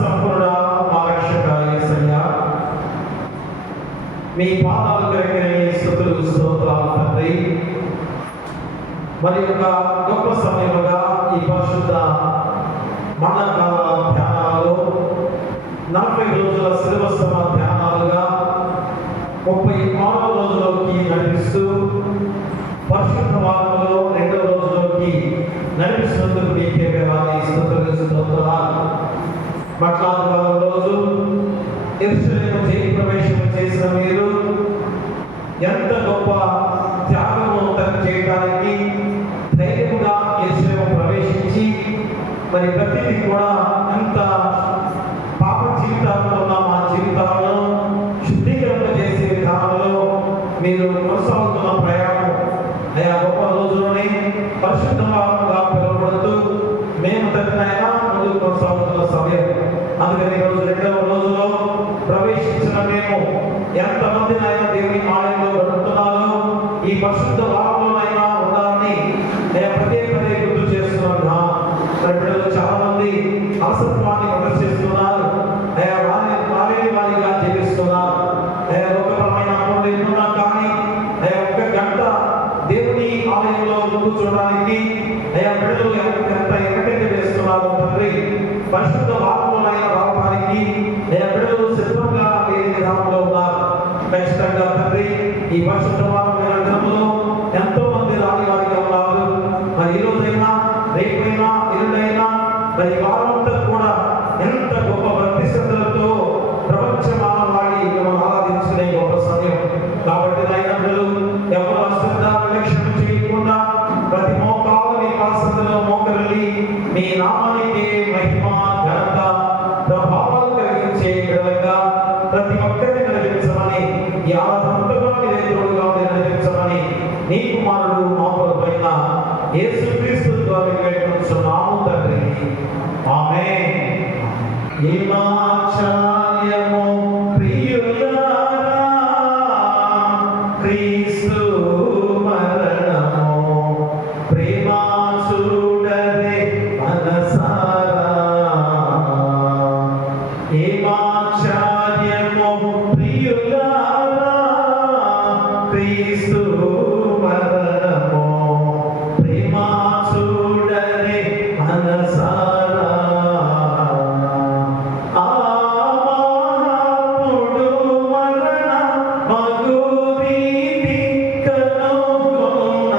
సంపూర్ణ మా రక్షక యేసయ్యా, మీ పాదాలు కలిగిన స్తుతులు స్తోత్రాలు తండ్రి. మరి ఒక గొప్ప సమయముగా ఈ పరిశుద్ధ మరణకాల ధ్యానాలు 40 రోజుల శ్రీవత్సవ ధ్యానాలుగా 36వ రోజులోకి నడిపిస్తూ పరిశుద్ధ వారంలో 2వ రోజులోకి నడిపిస్తున్నందుకు మీకే వేలాది స్తుతులు స్తోత్రాలు. మట్లాది రోజు యెరూషలేము జయ ప్రవేశం చేసిన మీరు ఎంత గొప్ప త్యాగము చేయడానికి ధైర్యముగా యెరూషలేము ప్రవేశించి మరి ప్రతిదీ కూడా ఎంత పాప జీవితాల్లో ఉన్న మా జీవితాలను శుద్ధీకరణ చేసే విధానంలో మీరు కొనసాగుతున్న ప్రయాణం అయా గొప్ప రోజులోనే పరిశుద్ధంగా పిలువబడుతూ మేము తగినైనా ముందుకు కొనసాగుతున్న సమయం. అందుకని ఈరోజు 2వ రోజులో ప్రవేశించిన మేము ఎంతమందినైనా దేవుని ఆలయంలో గడుపుతున్నారో ఈ పరిశుద్ధ వారంలోనైనా ఉండాలని పదే పదే గుర్తు చేస్తున్నాను. బిడ్డలు చాలా మంది అలసత్వాన్ని ప్రదర్శిస్తున్నారు, రాలేని వారిగా జీవిస్తున్నారు. లోకపరమైన పనులు ఎన్నున్నా కానీ 1 గంట దేవుని ఆలయంలో కూర్చోడానికి బిడ్డలు ఎంత ఎక్కడికి వేస్తున్నారు తండ్రి. పరిశుద్ధ వారంలోనైనా రావడానికి బిడ్డలు సిద్ధంగా లేని విధానంలో ఉన్నారు. ఖచ్చితంగా తండ్రి ఈ పరిశుద్ధ వారమైన దినంలో ఎంతో మంది రాని వారిగా ఉన్నారు. మరి ఈ రోజైనా రేపైనా ఎల్లుండైనా మరి వారంతా కూడా ఎంత గొప్ప భక్తి శ్రద్ధలతో ప్రపంచ మానవాళి మనం ఆరాధించుకునే గొప్ప సమయం. కాబట్టి నాయన బిడ్డలు ఎవరు అశ్రద్ధ నిర్లక్ష్యం చేయకుండా ప్రతి మోకాలని పాసంలో మోకరిల్లి మీ నామానికి మహిమ ఘనత ప్రభావాలు కలిగించే విధంగా ప్రతి ఒక్కరిని నడిపించమని ఈ ఆరాధనగా తోడుగా నడిపించమని నీ కుమారుడు మాపైన యేసుక్రీస్తు ద్వారా వేడుకుంటున్నాము తండ్రి. ఆమేన్. హిమాచార్యము ప్రియులారా, క్రీస్తు మరణము ప్రేమ చూడరే మనసారా. హిమాచార్యము ప్రియులారా, క్రీస్తు మరణము ప్రేమ చూడరే మనసారా. ఆ మహాత్ముడు మరణ మగురీతి కనుగొన్న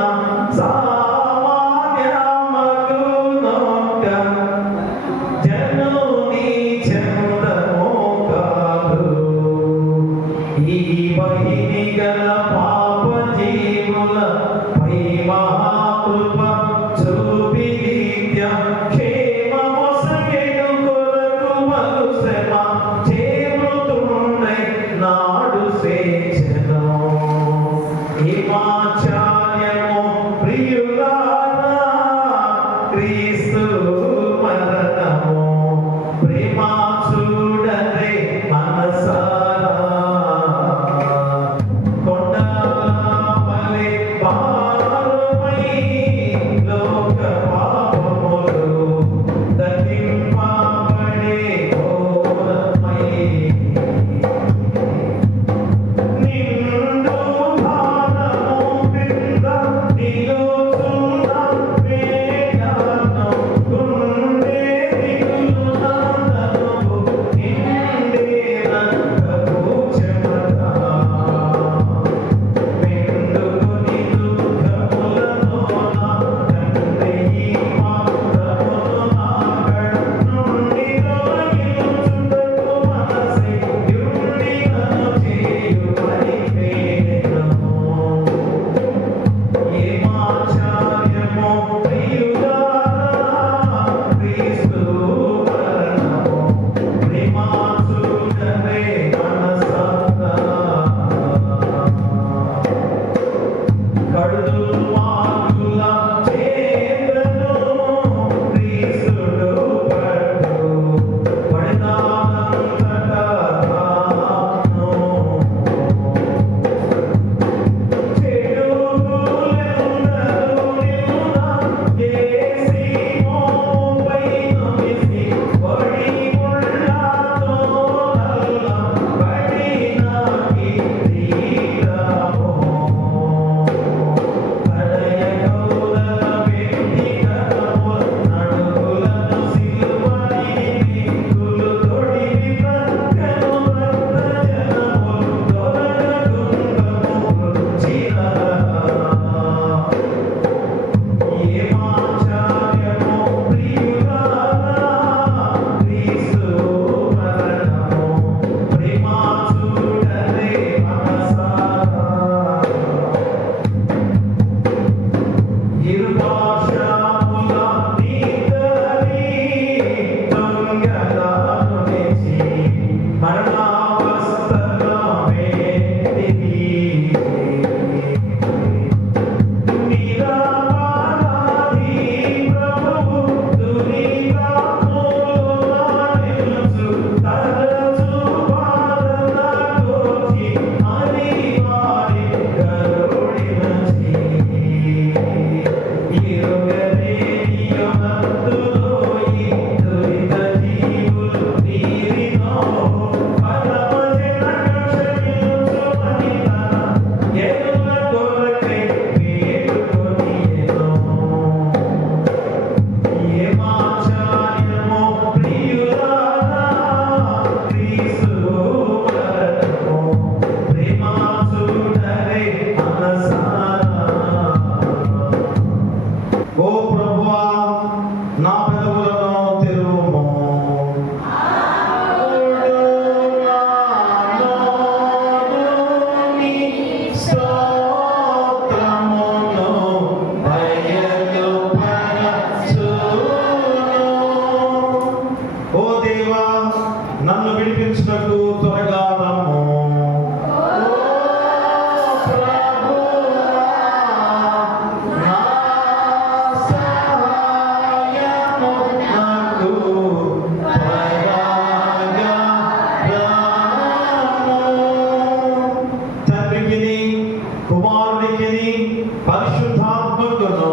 సామాన్య మగునొక్క జనుని చందము కాదు. ఈ మహిని గల పాప జీవుల పై మహాకృప చూపి నిత్యం క్షేమము సగెను కొరకు మరు శ్రమ చేరుతుండై నాడు స్వేచ్ఛను. హిమాచార్యము ప్రియులారా, క్రీస్తు మరణము ప్రేమ చూడరే మనసారా. కొండలవలె భారమై లోక పాపములు దహింపబడే ఘోరమై నిండు భారము క్రింద నిలుచున్న వేదను నా పెదవులను తెరువుము. నన్ను విడిపించుటకు త్వరగా రమ్ము. తండ్రికిని కుమారుడికిని పరిశుద్ధాత్మకును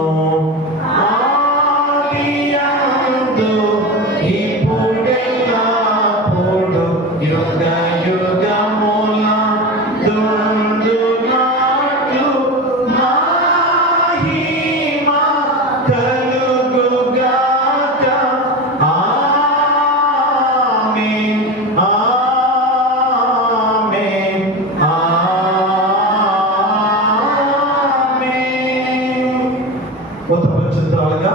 ఉత్తరచిత్రాలుగా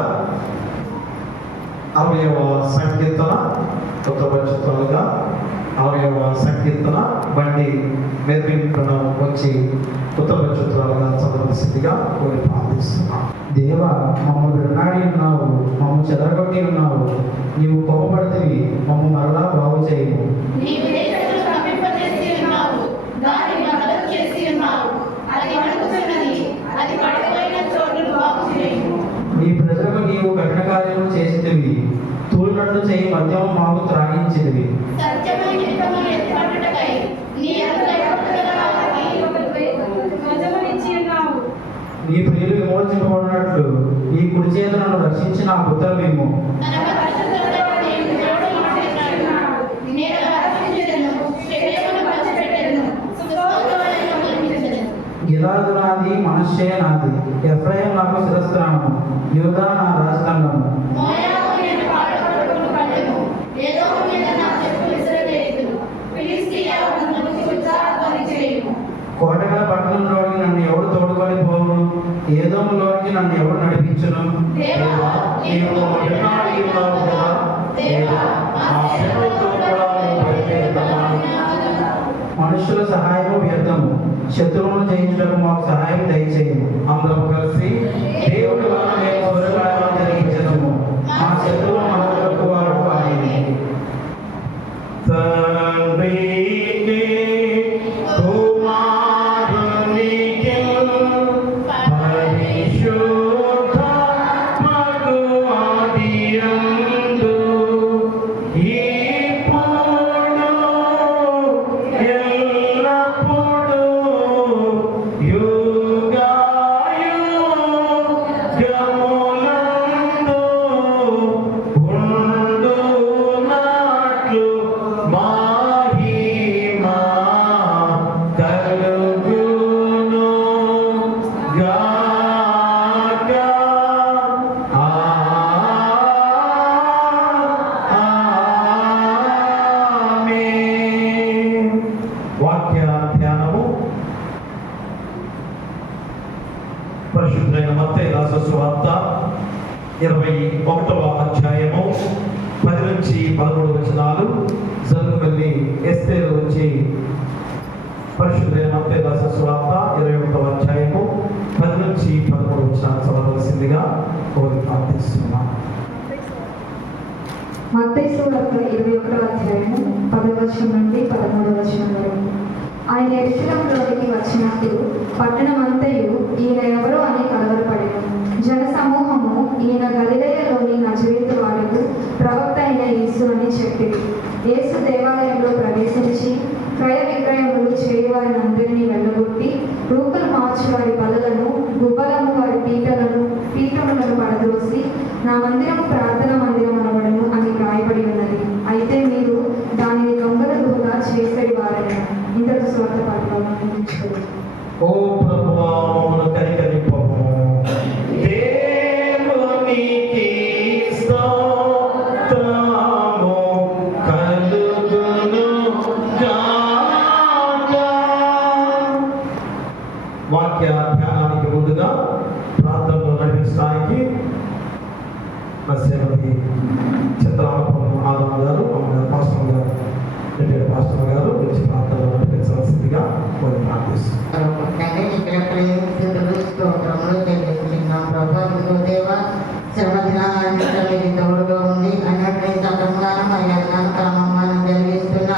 60వ సంకీర్తన ఉత్తరచిత్రాలుగా 60వ సంకీర్తన బండి మెర్వింపున వచ్చి ఉత్తరచిత్రాలుగా చదవలసిందిగా కోరి ప్రార్థిస్తున్నాం. దేవా, మమ్ము విడనాడి ఉన్నావు, మమ్ము చెదరగొట్టి ఉన్నావు. నీవు కోపపడితివి, మమ్ము మరలా బాగు చేయము. నీ ప్రజలకు నీవు కఠిన కార్యములు చేసితివి, తూలినట్లు చేయి మద్యము మాకు త్రాగించితివి. నీ ప్రియులు విమోచింపబడినట్లు నీ కుడి చేత నన్ను రక్షించి నా పుత్రమేమో. గిలాదు నాది, మనష్షే నాది, ఎఫ్రాయిము నాకు శిరస్త్రాణము, యూదా నా రాజదండము. కోటగల పట్టణంలోకి నన్ను ఎవడు తోడుకొని పోవును? ఏదోములోకి నన్ను ఎవడు నడిపించును? దేవా, నీవు విడనాడి ఉన్నావు కదా. దేవా, నా శత్రువుతో కూడా నీవు పరిపేరుతావా? మనుషుల సహాయము వ్యర్థము, శత్రువులను జయించుటకు మాకు సహాయం దయచేయము. అందరూ కలిసి దేవుడి వలన మేము సూర్యకాలం జరిగించదము, మా శత్రువు మనకు వాడు ఆయనే. తండ్రికి కుమారునికి పరిశుద్ధాత్మకు ఆదియందు ఇప్పుడు ఎల్లప్పుడూ యుగాయుగములందు ఉండునట్లు మహిమ కలుగును గాక. ఆమేన్. వాక్య ధ్యానము పరిశుద్ధైన మత్తయి రాసిన సువార్త 21వ అధ్యాయము 10 నుంచి 13 వచనాలు. జరుగుమల్లి ఎస్తేరు వచ్చి పరిశుద్ధైన మత్తయి రాసిన సువార్త 21వ అధ్యాయము 10 నుంచి 13 వచనాలు చదవవలసిందిగా కోరి ప్రార్థిస్తున్నాం. మత్తయి సువార్త 21వ అధ్యాయము 10వ వచనం నుండి 13వ వచనం వరకు. ఆయన యెరూషలేములోనికి వచ్చినప్పుడు పట్టణమంతయు ఈయన ఎవరో అని కలవరపడెను. జన సమూహము ఈయన గలిలయలోని నజరేతు వాడకు ప్రవక్త అయిన యేసు అని చెప్పింది. యేసు దేవాలయంలో ప్రవేశించి క్రయ విక్రయములు చేయువారిని అందరినీ వెళ్ళగొట్టి రూపులు మార్చి వారి బలలను గుబ్బలను వారి పీఠములను పడద్రోసి నా మందిరము ప్రార్థన మందిరం అనబడను అని రాయబడి ఉన్నది. అయితే మీరు దానిని దొంగల గుహగా చేసేది వారని. ఇంతటి స్వార్థ పాఠాలను ముగించుకోండి. ఓ ప్రభువా, మమ్మల్ని కనికరింపము. దేవునికి స్తోత్రము కలుగును గాక. వాక్య ధ్యానానికి ముందుగా ప్రార్థనలో నడిపించడానికి నా సేవకి శ్రీమతి చిత్రాలపురం ఆదమ్మ గారు, అమ్మగారు పాస్టర్ గారు, రిటైర్డ్ పాస్టర్ గారు వచ్చి ప్రార్థనలు నడిపించవలసిందిగా కోరి ప్రార్థిస్తున్నాం. తోడుగా ఉండి అన్నట్టు సక్రమంగాను మర్యాదగాను క్రమంగాను జరిగిస్తున్న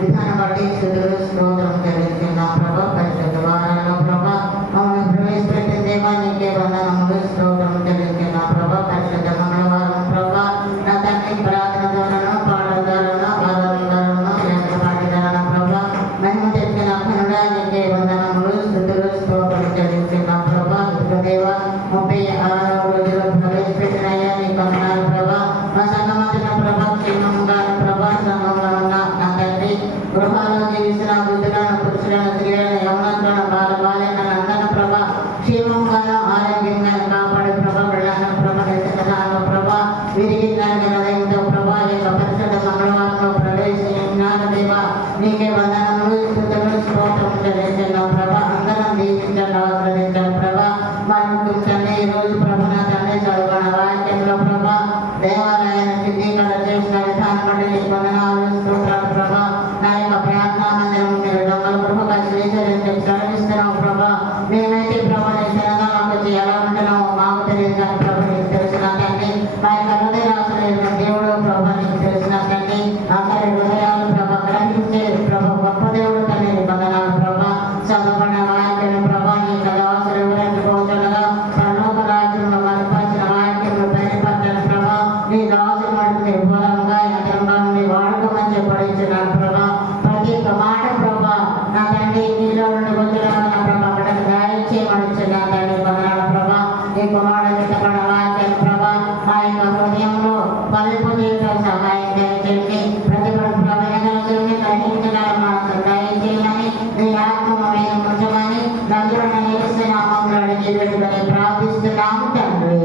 విధానం బట్టి స్థుతులు స్తోత్రం చెల్లిస్తున్నాం ప్రభా. పరిశుద్ధ వారాల్లో ప్రభా మమ్మల్ని ప్రవేశపెట్టిన దేవా నీకే వందనములు స్తోత్రం చెల్లిస్తున్నాం ప్రభా. పరిశుద్ధ మంగళవారం ప్రభా నా తండ్రి ప్రార్థన ద్వారాను పాటల ద్వారాను ఆరాధన ద్వారాను లేఖపాటి ద్వారాను ప్రభా మహిమ తెచ్చిన అఖండా నీకే వందనములు స్థుతులు స్తోత్రం చెల్లిస్తున్నాం ప్రభా. దేవా 36వ రోజులో ప్రవేశపెట్టినయ్యా నీ వందనాలు ప్రభా. మా సంఘమంతుల ప్రభా క్షేమంగా ప్రభా సంఘంలో ఉన్న నా తండ్రి గృహాల్లో జీవిస్తున్న వృద్ధులను పురుషులను స్త్రీలను యవనస్తులను బాలబాలికలను అందరూ ప్రభా క్షేమంగాను ఆరోగ్యంగా కాపాడు ప్రభా. వెళ్ళాను ప్రభా దశకథాల్లో ప్రభా విరిగి హృదయంతో ప్రభా యొక్క పరిశుద్ధ మంగళవారంలో ప్రవేశించినారు దేవా నీకే వందనములు స్తుతులు స్తోత్రం చెల్లిస్తున్నాం ప్రభా. అందరం దీవించండి ఆశ్రదించండి ప్రభా. మనకు తండ్రి ఈ రోజు ప్రభా నా తండ్రి చదువుకున్న వాక్యంలో ప్రభా దేవాలయాన్ని శుద్ధీకరణ చేసిన విధానం బట్టి నీకు వందనాలు స్తోత్రాలు ప్రభా. నా యొక్క ప్రార్థనా మందిరం మీరు దొంగల కృపగా స్వీకరించి చదివిస్తున్నాం ప్రభా. మేమైతే ప్రభా నీ శరణాలకు వచ్చి ఎలా ఉంటున్నామో మాకు తెలియదు కానీ ప్రభా నీకు తెలిసిన తండ్రి మా యొక్క హృదయరాశులైన దేవుడు ప్రభా నీకు తెలిసిన తండ్రి అందరి హృదయాలు ప్రభా గ్రహించే ప్రభా గొప్ప దేవుడు తండ్రి నీకు వందనాలు ప్రభా. చదవబడిన వాక్యం ప్రభా నీ కళాసులు వివరించుకోవచ్చుగా పరలోక రాజ్యంలో మరిపరిచిన వాక్యంలో బయటపడ్డాను ప్రభా. నీ దాసులు మటుకు విఫలంగా యంత్రంగా ఉండి వాడుకోమని చెప్పడించున్నాను ప్రభా. ప్రతి ఒక్క మాట ప్రభా నా తండ్రి నీలో నుండి వచ్చులాగా ప్రభా అక్కడ గాయం చేయమనిచ్చిన తండ్రి వందనాలు ప్రభా. నీ కుమారుడు చెప్పబడిన వాక్యం ప్రభా ఆ యొక్క హృదయంలో పలుపు చేయడం సహాయం చేయండి. ప్రతి ప్రవేదనని గ్రహించగల మనసు దయచేయమని నీ ఆత్మ మీద ఉంచమని నదులను నిలిస్తే నామంలో అడిగి పెట్టుకొని ప్రార్థిస్తున్నాము తండ్రి.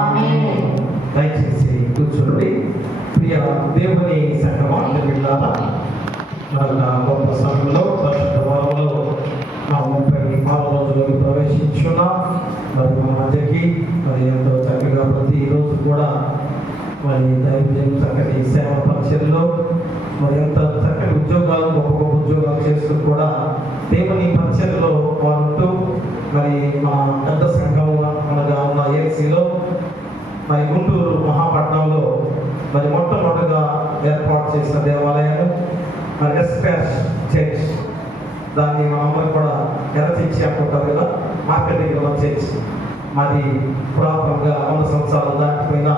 ఆమేన్. దయచేసి కూర్చోండి. ప్రియ దేవుని సంగమా వెళ్ళాలా మరొక గొప్ప సమయంలో పరిశుద్ధ వారంలో 36 రోజులకు ప్రవేశించున్నాం. మరి మన మధ్యకి మరి ఎంతో చక్కగా ప్రతిరోజు కూడా మరి దైవం చక్కటి సేవ పరిచయంలో మరి ఎంత చక్కటి ఉద్యోగాలు గొప్ప గొప్ప ఉద్యోగాలు చేస్తూ కూడా దేవుని పరిచయంలో వాడుతూ మరి మా పెద్ద సంఘం అనగా ఉన్న ఏసీలో మరి గుంటూరు మహాపట్నంలో మరి మొట్టమొదటిగా ఏర్పాటు చేసిన దేవాలయం మరి ఎస్పాష్ చర్చ్. దాన్ని మనందరం కూడా ఎరచిచ్చి అనుకుంటారు కదా, మార్కెటింగ్ చర్చ్. మాది పురాతనంగా 100 సంవత్సరాలు దాటిపోయిన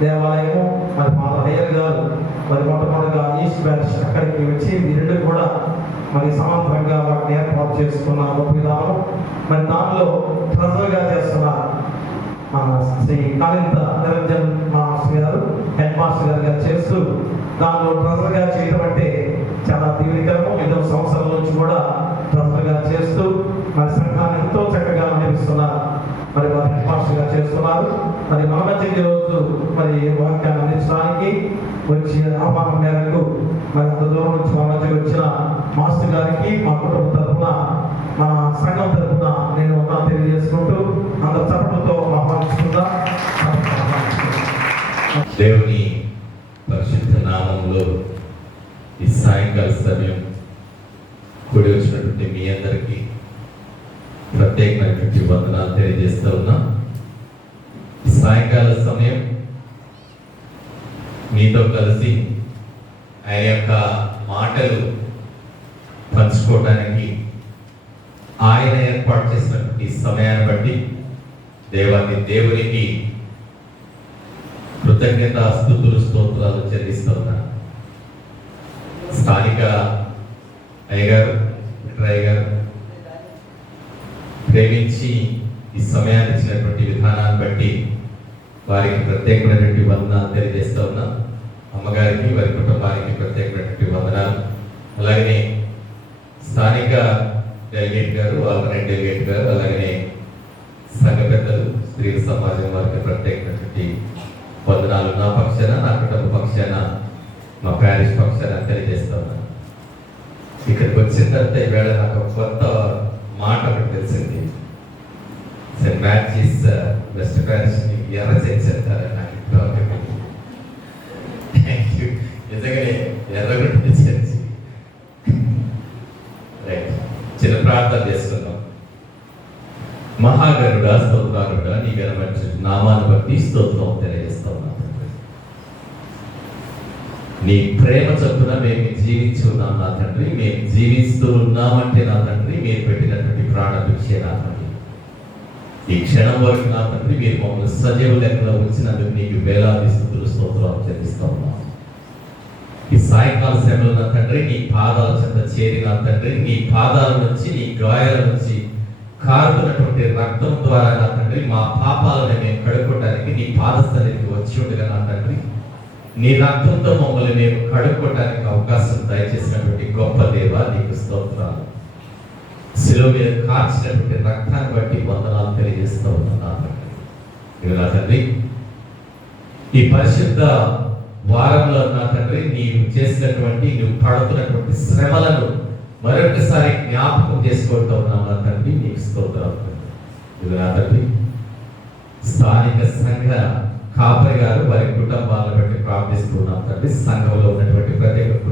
దేవాలయము. మరి ఫాదర్ అయ్యర్ గారు మరి మొట్టమొదటిగా ఈస్ట్ బ్యాచ్ అక్కడికి వచ్చి ఈ రెండు కూడా మరి సమాంతరంగా వాటిని ఏర్పాటు చేసుకున్న గొప్ప విధానం. మరి దానిలో ట్రెజర్గా చేస్తున్నారు మన శ్రీ కాళింత నిరంజన్ మాస్టర్ గారు, హెడ్ మాస్టర్ గారుగా చేస్తూ దానిలో ట్రెజర్గా చేయడం అంటే చాలా దీవెనకరము. 5వ సంవత్సరాల నుంచి కూడా ట్రెజర్గా చేస్తూ మరి సంఘాన్ని ఎంతో చక్కగా నడిపిస్తున్నారు. మరి వారు హెడ్ మాస్టర్గా చేస్తున్నారు. మరి మన మధ్యకి రోజు మరి వాక్యాన్ని అందించడానికి వచ్చి ఆహ్వానం మేరకు మరి అంత దూరం నుంచి మా మధ్యకి వచ్చిన మాస్టర్ గారికి మా కుటుంబ తరఫున మన సంఘం తరఫున నేను తెలియజేసుకుంటూ అందరు చప్పట్లతో ఆహ్వానిస్తుందా. దేవుని పరిశుద్ధ నామంలో ఈ సాయంకాల సమయం కూడి వచ్చినటువంటి మీ అందరికీ ప్రత్యేకమైనటువంటి వందనాలు తెలియజేస్తూ ఉన్నా. సాయంకాల సమయం మీతో కలిసి ఆయన యొక్క మాటలు పంచుకోవడానికి ఆయన ఏర్పాటు చేసినటువంటి సమయాన్ని బట్టి దేవునికి కృతజ్ఞత స్తుతులు స్తోత్రాలు చెల్లిస్తున్నా. స్థానిక అయ్యగారు గారు ప్రేమించి ఈ సమయాన్ని ఇచ్చినటువంటి విధానాన్ని బట్టి వారికి ప్రత్యేకమైనటువంటి వందనాలు తెలియజేస్తూ ఉన్నా. అమ్మగారికి వారి కుటుంబానికి ప్రత్యేకమైనటువంటి వందనాలు. అలాగనే స్థానిక డెలిగేట్ గారు, ఆల్టర్నేట్ డెలిగేట్ గారు, అలాగనే సంఘ పెద్దలు, స్త్రీ సమాజం వారికి ప్రత్యేకమైనటువంటి వందనాలు నా పక్షాన, నా కుటుంబ పక్షాన, మా ప్యారిష్ పక్షాన తెలియజేస్తూ ఉన్నాను. ఇక్కడికి వచ్చిన తర్వాత ఈవేళ నాకు ఒక కొత్త మాట ఒకటి తెలిసింది. సెయింట్ మ్యాథ్యూస్ వెస్ట్ ప్యారిష్ ఎర్ర చేసేస్తారని నాకు ఇప్పుడు నిజంగానే ఎర్రగొట్టి చర్చి. రైట్, చిన్న ప్రార్థన చేసుకుందాం. మహాగరుడా, స్తోత్రాలుడా, నీ ఘనమైన నామాన్ని బట్టి స్తోత్రం తెలియజేస్తా ఉన్నాం. నీ ప్రేమ చొప్పున మేము జీవించి ఉన్నాం నా తండ్రి. మేము జీవిస్తూ ఉన్నామంటే నా తండ్రి మీరు పెట్టినటువంటి ప్రాణభిక్షే నా తండ్రి. ఈ క్షణం వరకు నా తండ్రి మీరు మమ్మల్ని సజీవ లెక్కలో ఉంచినందుకు నీకు వేలాది స్తుతులు స్తోత్రాలు చెల్లిస్తా ఉన్నాం. ఈ సాయంకాల సమయంలో నా తండ్రి నీ పాదాల చెంత చేరి నా తండ్రి నీ పాదాల నుంచి నీ గాయాల నుంచి కారుతున్నటువంటి రక్తం ద్వారా నా తండ్రి మా పాపాలను మేము కడుక్కోవడానికి నీ పాదస్థానికి వచ్చి ఉండగా నా తండ్రి నీ రక్తంతో మమ్మల్ని మేము కడుక్కోవడానికి అవకాశం దయచేసినటువంటి గొప్ప దేవ నీకు స్తోత్రాలు. శిలువ మీద కార్చినటువంటి రక్తాన్ని బట్టి వందనాలు తెలియజేస్తూ ఉన్నాను నా తండ్రి. ఈ పరిశుద్ధ వారంలో నా తండ్రి నీవు చేసినటువంటి నువ్వు పడుతున్నటువంటి శ్రమలను మరొకసారి జ్ఞాపకం చేసుకుంటూ ఉన్నాం నా తండ్రి. నీకు స్తోత్రాలు నా తండ్రి. స్థానిక సంఘ కాపరి గారు వారి కుటుంబాలను బట్టి ప్రార్థిస్తూ ఉన్నాం తండ్రి. సంఘంలో ఉన్నటువంటి ప్రతి ఒక్క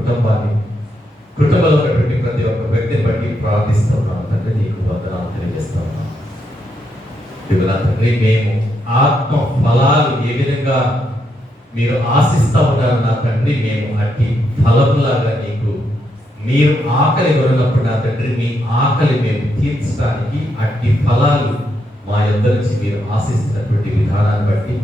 కుటుంబంలో ఉన్నటువంటి ప్రతి ఒక్క వ్యక్తిని బట్టి ప్రార్థిస్తూ ఉన్నాం తండ్రి. నీకు వందనాలు తెలియజేస్తా ఉన్నాం నా తండ్రి. మేము ఆత్మ ఫలాలు ఏ విధంగా మీరు ఆశిస్తా ఉన్నారు నా తండ్రి, మేము అట్టి ఫలములాగా నీకు మీరు ఆకలి కొన్నప్పుడు నా తండ్రి మీ ఆకలి మేము తీర్చడానికి అట్టి ఫలాలు మా యొద్ద నుంచి మీరు ఆశిస్తున్నటువంటి విధానాన్ని బట్టి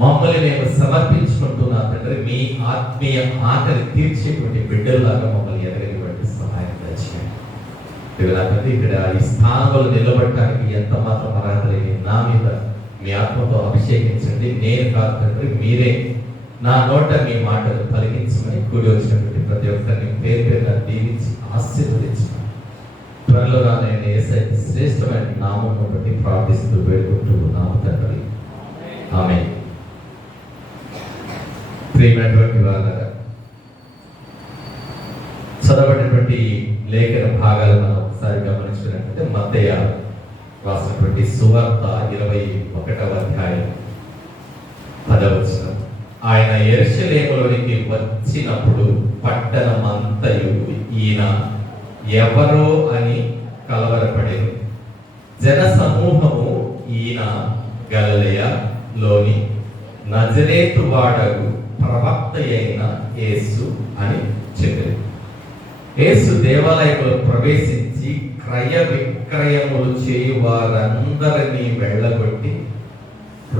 మమ్మల్ని మేము సమర్పించుకుంటున్నా తండ్రి. మీ ఆత్మీయ ఆకలి తీర్చేటువంటి బిడ్డల్లాగా మమ్మల్ని ఎదగనివ్వండి, సహాయం చేయండి. ఇక్కడ ఈ స్థానంలో నిలబడటానికి ఎంత మాత్రం అర్హత లేని నా మీద మీ ఆత్మతో అభిషేకించండి. నేను కాదు తండ్రి, మీరే నా నోట మీ మాటలు పలికించమని కూడి వచ్చినటువంటి ప్రతి ఒక్కరిని పేరు పేరుగా దీవించి ఆశీర్వదించమని త్వరలో రానైన యేసయ్య శ్రేష్టమైన నామం బట్టి ప్రార్థిస్తూ వేడుకుంటూ నామ తండ్రి, ఆమేన్. ప్రియమైనటువంటి వాళ్ళగా చదవబడినటువంటి లేఖన భాగాలు మనం ఒకసారి గమనించినట్లయితే మత్తయి రాసినటువంటి సువార్త 21వ అధ్యాయం 10వ వచనం. ఆయన యెరూషలేములోనికి వచ్చినప్పుడు పట్టణమంతయు ఈయన ఎవరో అని కలవరపడెను. జన సమూహము ఈయన గలిలయలోని నజరేతు వాడగు ప్రవక్త అయిన యేసు అని చెప్పారు. యేసు దేవాలయంలో ప్రవేశించి క్రయ విక్రయములు చేయు వారందరినీ వెళ్ళగొట్టి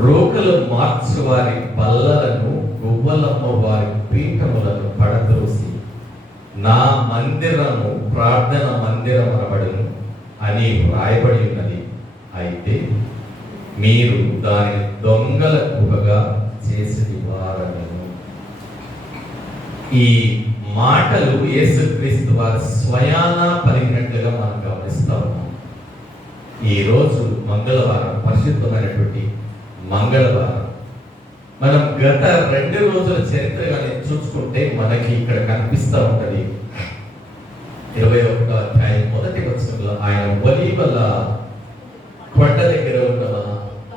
రోకలు మార్చు వారి బల్లలను గువ్వలమ్మ వారి పీఠములను పడద్రోసి నా మందిరము ప్రార్థన మందిరం అనబడును అని వ్రాయబడి ఉన్నది, అయితే మీరు దానిని దొంగల గుహగా చేసి వారను. ఈ మాటలు యేసుక్రీస్తు వారు స్వయానా పలికినట్లుగా మనం గమనిస్తా ఉన్నాం. ఈ రోజు మంగళవారం, పరిశుద్ధమైనటువంటి మంగళవారం. మనం గత 2 రోజుల చరిత్రగానే చూసుకుంటే మనకి ఇక్కడ కనిపిస్తూ ఉంటది. 21వ అధ్యాయం 1వ వచనంలో ఆయన ఒలీవల కొండ దగ్గర ఉన్న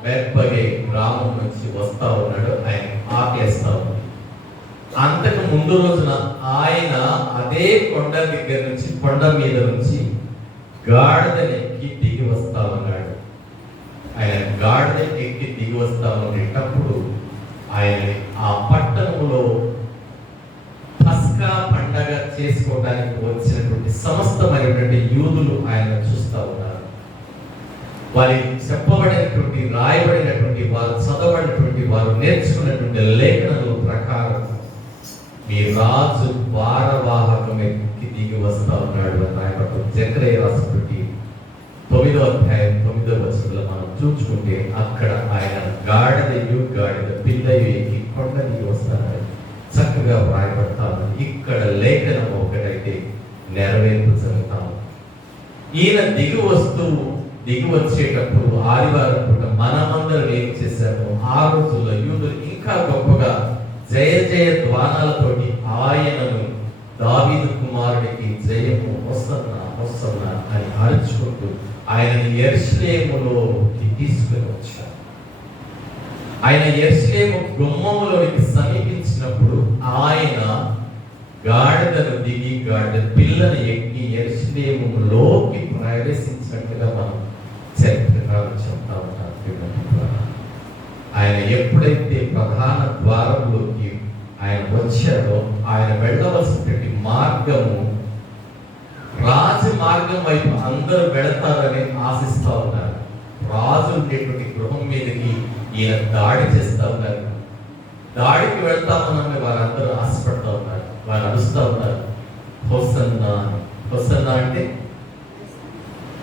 బెత్పగే గ్రామం నుంచి వస్తా ఉన్నాడు. ఆయన ఆకలిస్తా ఉన్నాడు. అంతకు ముందు రోజున ఆయన అదే కొండ దగ్గర నుంచి, కొండ మీద నుంచి గాడిదనెక్కి దిగి వస్తా ఉన్నాడు. ఆయన గాడిద ఎక్కి దిగి వస్తా ఉండేటప్పుడు ఆయన ఆ పట్టణంలో పస్కా పండగ చేసుకోవడానికి వచ్చినటువంటి సమస్తమైనటువంటి యూదులు ఆయన చూస్తా ఉన్నారు. వారి చెప్పబడినటువంటి, రాయబడినటువంటి, వారు చదవబడినటువంటి, వారు నేర్చుకున్నటువంటి లేఖనాల ప్రకారం మీ రాజు భారవాహకం ఎక్కి దిగి వస్తా ఉన్నాడు అని రాయబడ్డ జకరియా రాసినటువంటి 9వ అధ్యాయం 9వ వచనంలో మనం చూసుకుంటే అక్కడ ఆయన గాడిద పిల్లయు ఎక్కి కొండ దిగి వస్తారని చక్కగా వ్రాయబడతాను. ఇక్కడ లేఖనం ఒకటైతే నెరవేర్పు జరుగుతాము. ఈయన దిగి వచ్చేటప్పుడు ఆదివారం పూట మనమందరం ఏం చేశాము, ఆ రోజుల్లో యూదులు ఇంకా గొప్పగా జయ జయ ధ్వానాలతోటి ఆయనను దావీదు కుమారుడికి జయము హోసన్నా హోసన్నా అని అరుచుకుంటూ ఆయనని యెరూషలేములోకి తీసుకుని వచ్చారు. ఆయన యెరూషలేము గుమ్మములోనికి సమీపించినప్పుడు ఆయన గాడిదను దిగి గాడిద పిల్లను ఎక్కి యెరూషలేములోకి ప్రవేశించినట్టుగా మనం చరిత్రకారులు చెప్తా ఉంటారు. ఆయన ఎప్పుడైతే ప్రధాన ద్వారంలోకి ఆయన వచ్చాడో ఆయన వెళ్ళవలసినటువంటి మార్గము రాజు మార్గం వైపు అందరూ వెళతారని ఆశిస్తా ఉన్నారు. రాజు ఉండేటువంటి గృహం మీదకి ఈయన దాడి చేస్తా ఉన్నారు. దాడికి వెళ్తామని వారందరూ ఆశపడతా ఉన్నారు. వారు అరుస్తూ ఉన్నారు, హోసన్నా. హోసన్నా అంటే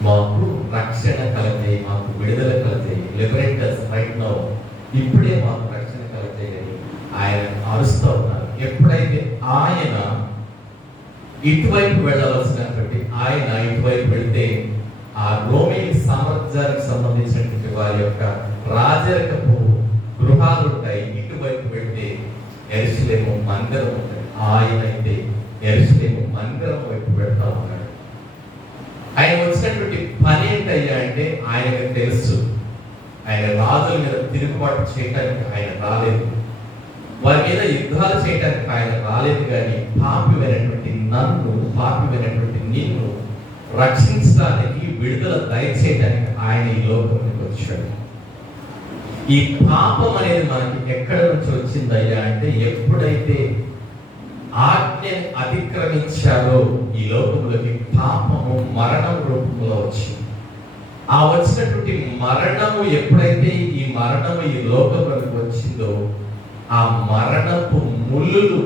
మాకు రక్షణ కలగజేయి, మాకు విడుదల కలగజేయి, లిబరేటర్స్ రైట్ నౌ, ఇప్పుడే మాకు రక్షణ కలగజేయని ఆయన అరుస్తూ ఉన్నారు. ఎప్పుడైతే ఆయన ఇటువైపు వెళ్ళవలసినటువంటి ఆయన ఇటువైపు వెళ్తే ఆ రోమేన్ సామ్రాజ్యానికి సంబంధించినటువంటి వారి యొక్క రాజరికపు గృహాలు ఉంటాయి. ఇటువైపు వెళ్తే యెరూషలేము మందిరం ఉంటుంది. ఆయన అయితే యెరూషలేము మందిరం వైపు వెళ్తా ఉన్నాడు. ఆయన వచ్చినటువంటి పని ఏంటయ్యా అంటే ఆయనకు తెలుసు, ఆయన రాజుల మీద తిరుగుబాటు చేయడానికి ఆయన రాలేదు, వారి మీద యుద్ధాలు చేయడానికి ఆయన రాలేదు. కానీ పాపిమైనటువంటి నన్ను, పాపిమైనటువంటి నిన్ను రక్షించడానికి, విడుదల దయచేయడానికి ఆయన ఈ లోకంలోకి వచ్చాడు. ఈ పాపం అనేది మనకి ఎక్కడ నుంచి వచ్చిందయ్యా అంటే ఎప్పుడైతే ఆజ్ఞని అతిక్రమించారో ఈ లోకంలోకి పాపము మరణం రూపంలో వచ్చింది. ఆ వచ్చినటువంటి మరణము ఎప్పుడైతే ఈ మరణము ఈ లోకంలోకి వచ్చిందో ఆ మరణపు ముళ్ళులు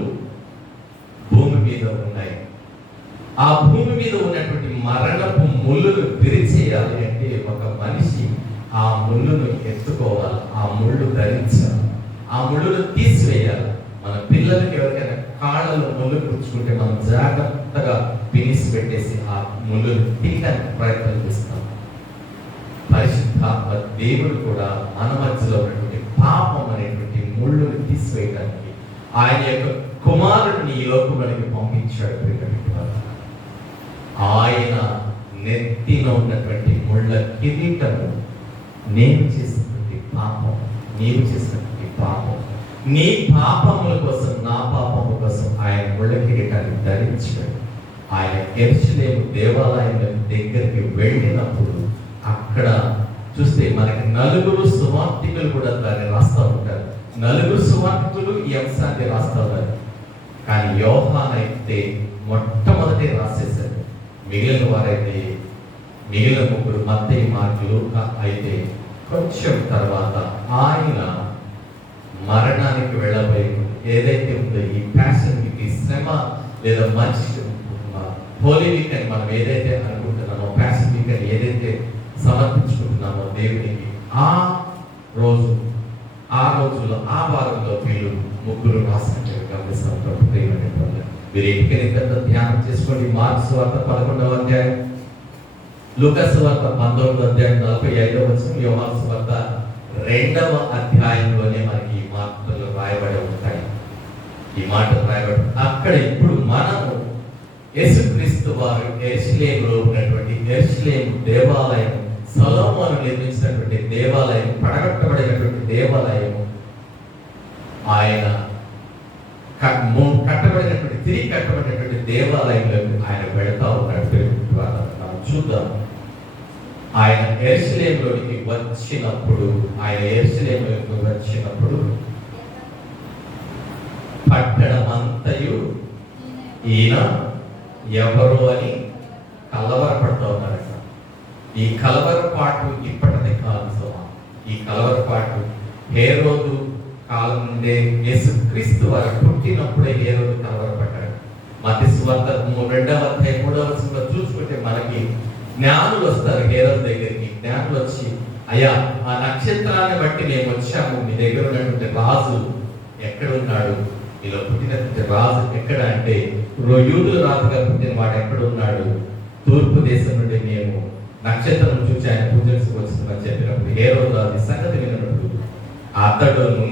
భూమి మీద ఉన్నాయి. ఆ భూమి మీద ఉన్నటువంటి మరణపు ముళ్ళును విరిచేయాలి అంటే ఒక మనిషి ఆ ముళ్ళును ఎత్తుకోవాలి, ఆ ముళ్ళు ధరించాలి, ఆ ముళ్ళును తీసివేయాలి. మన పిల్లలకి ఎవరికైనా కాళ్ళలో ముళ్ళు పుచ్చుకుంటే మనం జాగ్రత్తగా పినిసి పెట్టేసి ఆ ముళ్ళును తీయడానికి ప్రయత్నం చేస్తాం. పరిశుద్ధాత్మ దేవుడు కూడా మన మధ్యలో ఉన్నటువంటి పాపం అనేటువంటి ముళ్ళును తీసివేయడానికి ఆయన యొక్క కుమారుడిని ఈ లోకంలోకి పంపించాడు. ఆయన నెత్తిలో ఉన్నటువంటి ముళ్ళ కిరీటము నేను చేసినటువంటి పాపం, నీవు చేసినటువంటి పాపం, నీ పాపముల కోసం, నా పాపముల కోసం ఆయన ముళ్ళ కిరీటాన్ని ధరించాడు. ఆయన యెరూషలేము దేవాలయం దగ్గరికి వెళ్ళినప్పుడు అక్కడ చూస్తే మనకి నలుగురు సువార్తికులు కూడా దాన్ని రాస్తూ ఉంటారు. నలుగురు సువార్తికులు ఈ అంశాన్ని రాస్తూ ఉన్నారు. కానీ యోహాను అయితే మొట్టమొదటి రాసేశారు. మిగిలిన వారైతే, మిగిలిన ముగ్గురు మత్తయి, మార్కు, లూకా అయితే కొంచెం తర్వాత ఆయన మరణానికి వెళ్ళబోయే ఏదైతే ఉందో ఈ ప్యాషన్ వీక్, ఈ శ్రమ లేదా మంచి హోలీ వీక్ అని మనం ఏదైతే అనుకుంటున్నామో, ప్యాషన్ వీక్ అని ఏదైతే సమర్పించుకుంటున్నామో దేవునికి, ఆ రోజు, ఆ రోజుల్లో, ఆ వారంలో వీళ్ళు ముగ్గురు రాసినట్టు గమనిస్తాం. మీరు ఎన్నికైన ధ్యానం చేసుకోండి. మార్కు సువార్త 11వ అధ్యాయం, లూకా సువార్త 19వ అధ్యాయం 45వ వచనం, యోహాను సువార్త 2వ అధ్యాయంలోనే మనకి ఈ మాటలు రాయబడి ఉంటాయి. ఈ మాటలు రాయబడి అక్కడ ఇప్పుడు మనము యేసుక్రీస్తు వారు యెరూషలేములో ఉన్నటువంటి యెరూషలేము దేవాలయం, సొలొమోను నిర్మించినటువంటి దేవాలయం, పడగొట్టబడినటువంటి దేవాలయము, ఆయన కట్టబడినటువంటి, తిరిగి కట్టబడినటువంటి దేవాలయంలోకి ఆయన వెళతా ఉన్నాడు. చూద్దాం. ఆయన యెరూషలేములోకి వచ్చినప్పుడు, ఆయన యెరూషలేములోకి వచ్చినప్పుడు పట్టణమంతయు ఈయన ఎవరు అని కలవరపడుతూ ఉన్నారట. ఈ కలవరపాటు ఇప్పటిది కాదు సోమా. ఈ కలవరపాటు హేరోదు కాలం నుండే యేసుక్రీస్తు వారు పుట్టినప్పుడే హేరోదు కలవరపడ్డాడు. మత్తయి సువార్త 2వ అధ్యాయం 3వ వచనంలో చూసుకుంటే మనకి జ్ఞానులు వస్తారు హేరోదు దగ్గరికి. జ్ఞానులు వచ్చి, అయ్యా ఆ నక్షత్రాన్ని బట్టి మేము వచ్చాము, మీ దగ్గర ఉన్నటువంటి రాజు ఎక్కడ ఉన్నాడు, ఇలా పుట్టినటువంటి రాజు ఎక్కడ అంటే యూదుల రాజుగా పుట్టిన వాడు ఎక్కడ ఉన్నాడు, తూర్పు దేశం నుండి మేము నక్షత్రం చూసి ఆయన పూజలకు వచ్చిందని చెప్పినప్పుడు హేరోదు రాజు సంగతి విన్నప్పుడు అతడును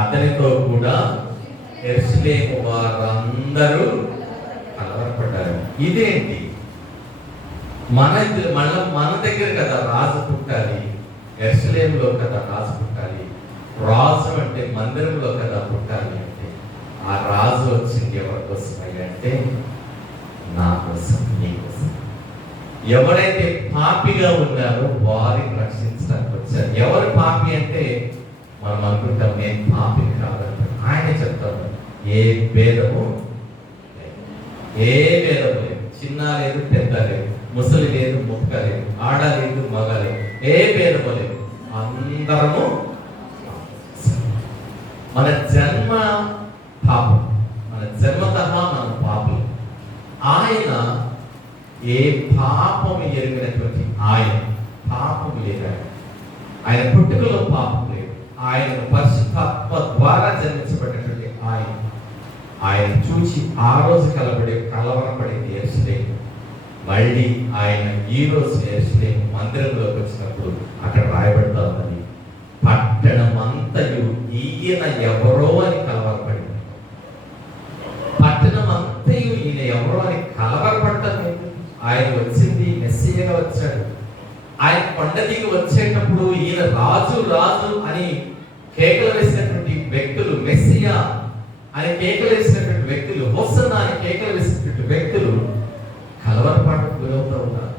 అతనితో కూడా యెరూషలేము వారందరూ కలవరపడ్డారు. ఇదేంటి, మన దగ్గర కదా రాజు పుట్టాలి, యెరూషలేములో కదా రాజు పుట్టాలి, రాజు అంటే మందిరంలో కదా పుట్టాలి అంటే ఆ రాజు వచ్చింది ఎవరు? కోసం అయ్యా అంటే నా కోసం, నీ కోసం. ఎవరైతే పాపిగా ఉన్నారో వారిని రక్షించడానికి వచ్చారు. ఎవరు పాపి అంటే మనం అనుకుంటాం నేను పాపి కాదంటే ఆయన చెప్తారు ఏ భేదము లేదు, ఏ భేదము లేదు, చిన్న లేదు పెద్ద లేదు, ముసలి లేదు ముక్క లేదు, ఆడ లేదు మగ లేదు, ఏ భేదము లేదు, అందరము మన జన్మ పాపం, మన జన్మతః మనం పాపం. ఆయన ఏ పాపము ఎరిగినటువంటి ఆయన పాపము లేదు, ఆయన పుట్టుకలో పాపం లేదు, ఆయన పరిశుద్ధాత్మ ద్వారా జన్మించబడినటువంటి ఆయన చూచి ఆ రోజు కలవరపడింది యెరూషలేము. మళ్ళీ ఆయన ఈ రోజు యెరూషలేము మందిరంలోకి వచ్చినప్పుడు అక్కడ రాయబడతా ఉన్నది, పట్టణమంతయు ఈయన ఎవరో అని కలవరపడింది. పట్టణమంతయు ఈయన ఎవరో అని కలవరపడటం ఏంటి? ఆయన వచ్చింది మెస్సియగా వచ్చాడు. ఆయన కొండ దిగి వచ్చేటప్పుడు ఈయన రాజు రాజు అని కేకలు వేసినటువంటి వ్యక్తులు, మెస్సియా అని కేకలు వేసినటువంటి వ్యక్తులు, హోసన్నా అని కేకలు వేసినటువంటి వ్యక్తులు కలవరపాటు గురవుతూ ఉన్నారు.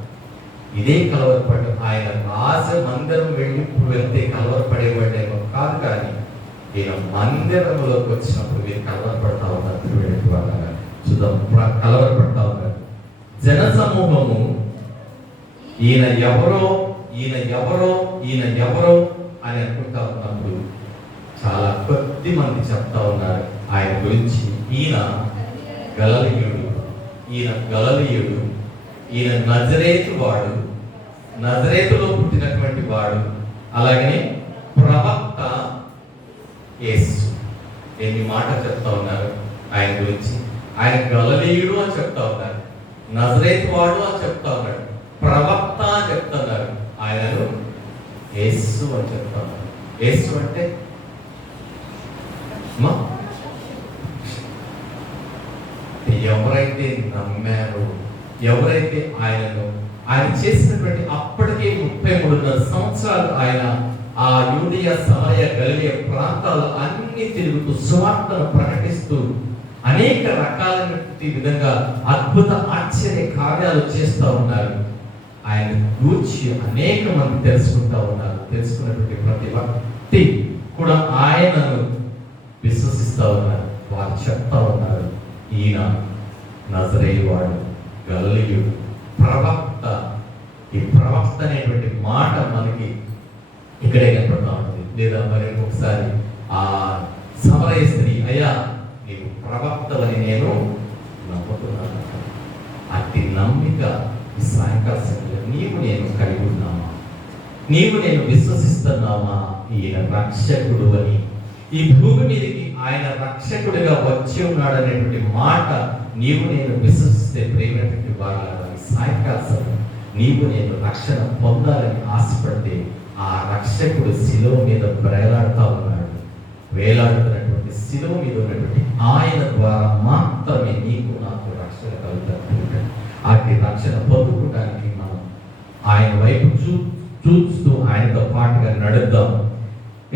ఇదే కలవరపాటు ఆయన రాజ మందిరం వెళ్తే కలవరపడేవాడేమో కాదు, కానీ ఈయన మందిరంలోకి వచ్చినప్పుడు మీరు కలవరపడతా ఉన్నారు. తిరువెళ్ళి వాళ్ళగా చూద్దాం, కలవరపడతా ఉన్నారు. జన సమూహము ఈయన ఎవరో ఈయన ఎవరో ఈయన ఎవరో అని అనుకుంటా ఉన్నప్పుడు చాలా కొద్ది మంది చెప్తా ఉన్నారు ఆయన గురించి. ఈయన గలిలయుడు, ఈయన గలిలయుడు, ఈయన నజరేతు వాడు, నజరేతులో పుట్టినటువంటి వాడు, అలాగే ప్రవక్త యేసు. ఎన్ని మాటలు చెప్తా ఉన్నారు ఆయన గురించి. ఆయన గలిలయుడు అని చెప్తా ఉన్నారు, నజరేతు వాడు అని చెప్తా ఉన్నాడు, ప్రవక్త అని చెప్తున్నారు, ఆయనను యేసు అని చెప్తా ఉన్నారు. యేసు అంటే ఎవరైతే నమ్మారో, ఎవరైతే ఆయన చేసినటువంటి అప్పటికే 33 సంవత్సరాలు ఆయన ఆ యూదయ సమరయ గలిలయ ప్రాంతాలు అన్ని తిరుగుతూ సువార్తను ప్రకటిస్తూ అనేక రకాలైనటువంటి విధంగా అద్భుత ఆశ్చర్య కార్యాలు చేస్తూ ఉన్నారు. ఆయన గూర్చి అనేక మంది తెలుసుకుంటా ఉన్నారు. తెలుసుకున్నటువంటి ప్రతి వ్యక్తి కూడా ఆయనను విశ్వసిస్తూ ఉన్నారు. వారు చెప్తా ఉన్నారు ఈయన నజరేయువాడు, గలిలయుడు, ప్రవక్త. ఈ ప్రవక్త అనేటువంటి మాట మనకి ఇక్కడే కనపడతా ఉంటుంది. లేదా మరి ఒకసారి ఆ సమరయ స్త్రీ, అయ్యా నీవు ప్రవక్తవని నేను నమ్ముతున్నాను. అట్టి నమ్మిక ఈ సాయంకాల సమయంలో నీవు నేను కలిగి ఉన్నామా? నీవు నేను విశ్వసిస్తున్నామా ఈయన రక్షకుడు అని? ఈ భూమి మీదకి ఆయన రక్షకుడిగా వచ్చి ఉన్నాడు అనేటువంటి మాట నీవు నేను విశ్వసిస్తే ప్రేమైనటువంటి వారి సాయంకాల సమయం నీవు నేను రక్షణ పొందాలని ఆశపడితే ఆ రక్షకుడు శిలువ మీద వేలాడుతూ ఉన్నాడు. వేలాడుతున్నటువంటి శిలువ మీద ఉన్నటువంటి ఆయన ద్వారా మాత్రమే నీకు నాకు రక్షణ కలుగుతుంది. అట్టి రక్షణ పొందుకోవడానికి మనం ఆయన వైపు చూస్తూ ఆయనతో పాటుగా నడుద్దాం.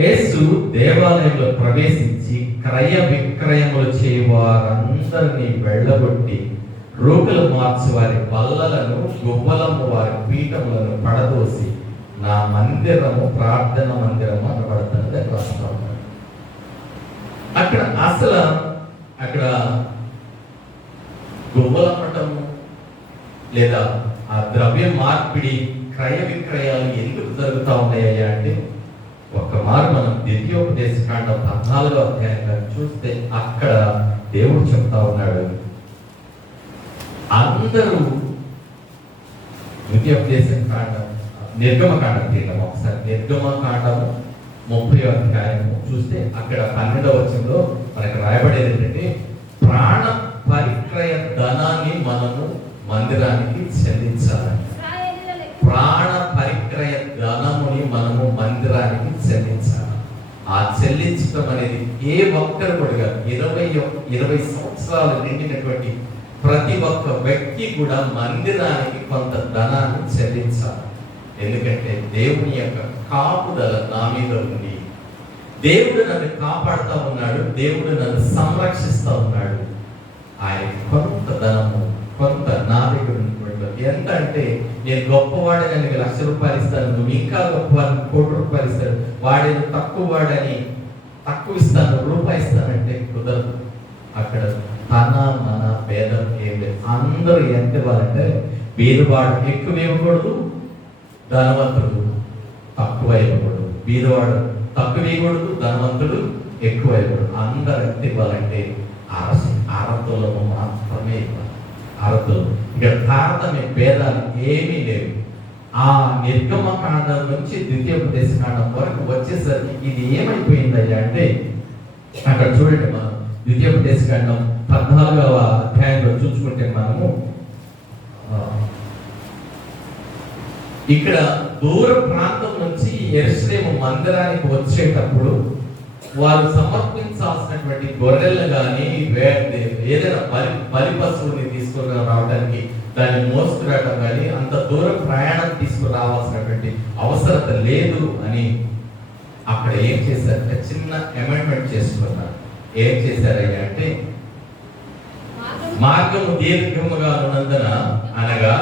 యేసు దేవాలయంలో ప్రవేశించి క్రయ విక్రయములు చేయవారందరినీ వెళ్ళగొట్టి రోగులు మార్చి వారి బల్లలను, గువ్వలము వారి పీఠములను పడదోసి నా మందిరము ప్రార్థన మందిరము అనబడుతున్నది అని రాస్తా ఉన్నాడు. అక్కడ గువ్వలమ్మటము లేదా ఆ ద్రవ్య మార్పిడి, క్రయ విక్రయాలు ఎందుకు జరుగుతూ ఉన్నాయా అంటే, ఒక్కమారు మనం ద్వితీయోపదేశకాండం 14వ అధ్యాయంగా చూస్తే అక్కడ దేవుడు చెప్తా ఉన్నాడు, అందరూ ద్వితీయోపదేశకాండం నిర్గమకాండం తీద్దాం ఒకసారి. నిర్గమకాండము 30వ అధ్యాయము చూస్తే అక్కడ 12వ వచనంలో మనకు రాయబడేది ఏంటంటే, ప్రాణ పరిక్రయ ధనాన్ని మనము మందిరానికి చెల్లించాలని. ప్రాణ పరిక్రయ ధనముని మనము మందిరానికి చెల్లించాలి. ఆ చెల్లించడం అనేది ఏ ఒక్కరు కూడా 20 సంవత్సరాలు నిండినటువంటి ప్రతి ఒక్క వ్యక్తి కూడా మందిరానికి కొంత ధనాన్ని చెల్లించాలి. ఎందుకంటే దేవుని యొక్క కాపుదల నా మీద ఉంది. దేవుడు నన్ను కాపాడుతూ ఉన్నాడు, దేవుడు నన్ను సంరక్షిస్తూ ఉన్నాడు. ఆయన కొంత ధనము, కొంత నా దగ్గర ఉన్నటువంటి ఎంత అంటే, నేను గొప్పవాడని నీకు ₹1,00,000 ఇస్తాను, నువ్వు ఇంకా గొప్పవాడిని ₹1,00,00,000 ఇస్తాడు, వాడిని తక్కువ వాడని తక్కువ ఇస్తాను, రూపాయి ఇస్తానంటే కుదరదు. అక్కడ తన మన భేదం ఏం లేదు. అందరూ ఎంత ఇవ్వాలంటే, బీదవాడు ఎక్కువ ఇవ్వకూడదు, ధనవంతుడు తక్కువ ఇవ్వకూడదు, బీదవాడు తక్కువ ఇవ్వకూడదు, ధనవంతుడు ఎక్కువ ఇవ్వకూడదు. అందరూ ఎంత ఇవ్వాలంటే అరతులను మాత్రమే ఇవ్వాలి. అరతులు ఇక్కడ తారతమ్య భేదాలు ఏమీ లేవు. ఆ నిర్గమకాండం నుంచి ద్వితీయోపదేశకాండం వరకు వచ్చేసరికి ఇది ఏమైపోయిందయ్యా అంటే, అక్కడ చూడండి, మనం ద్వితీయోపదేశకాండం 14వ అధ్యాయంలో చూసుకుంటే మనము ఇక్కడ దూర ప్రాంతం నుంచి యెరూషలేము మందిరానికి వచ్చేటప్పుడు వారు సమర్పించాల్సినటువంటి గొర్రెలు కానీ ఏదైనా బలి పశువుని తీసుకుని రావడానికి, దాన్ని మోసుకురావడం కానీ అంత దూరం ప్రయాణం తీసుకురావాల్సినటువంటి అవసరత లేదు అని అక్కడ ఏం చేశారంటే చిన్న అమెండ్మెంట్ చేసుకున్నారు. ఏం చేశారయ్యా అంటే, మార్గము దీర్ఘముగా ఉన్నందున, అనగా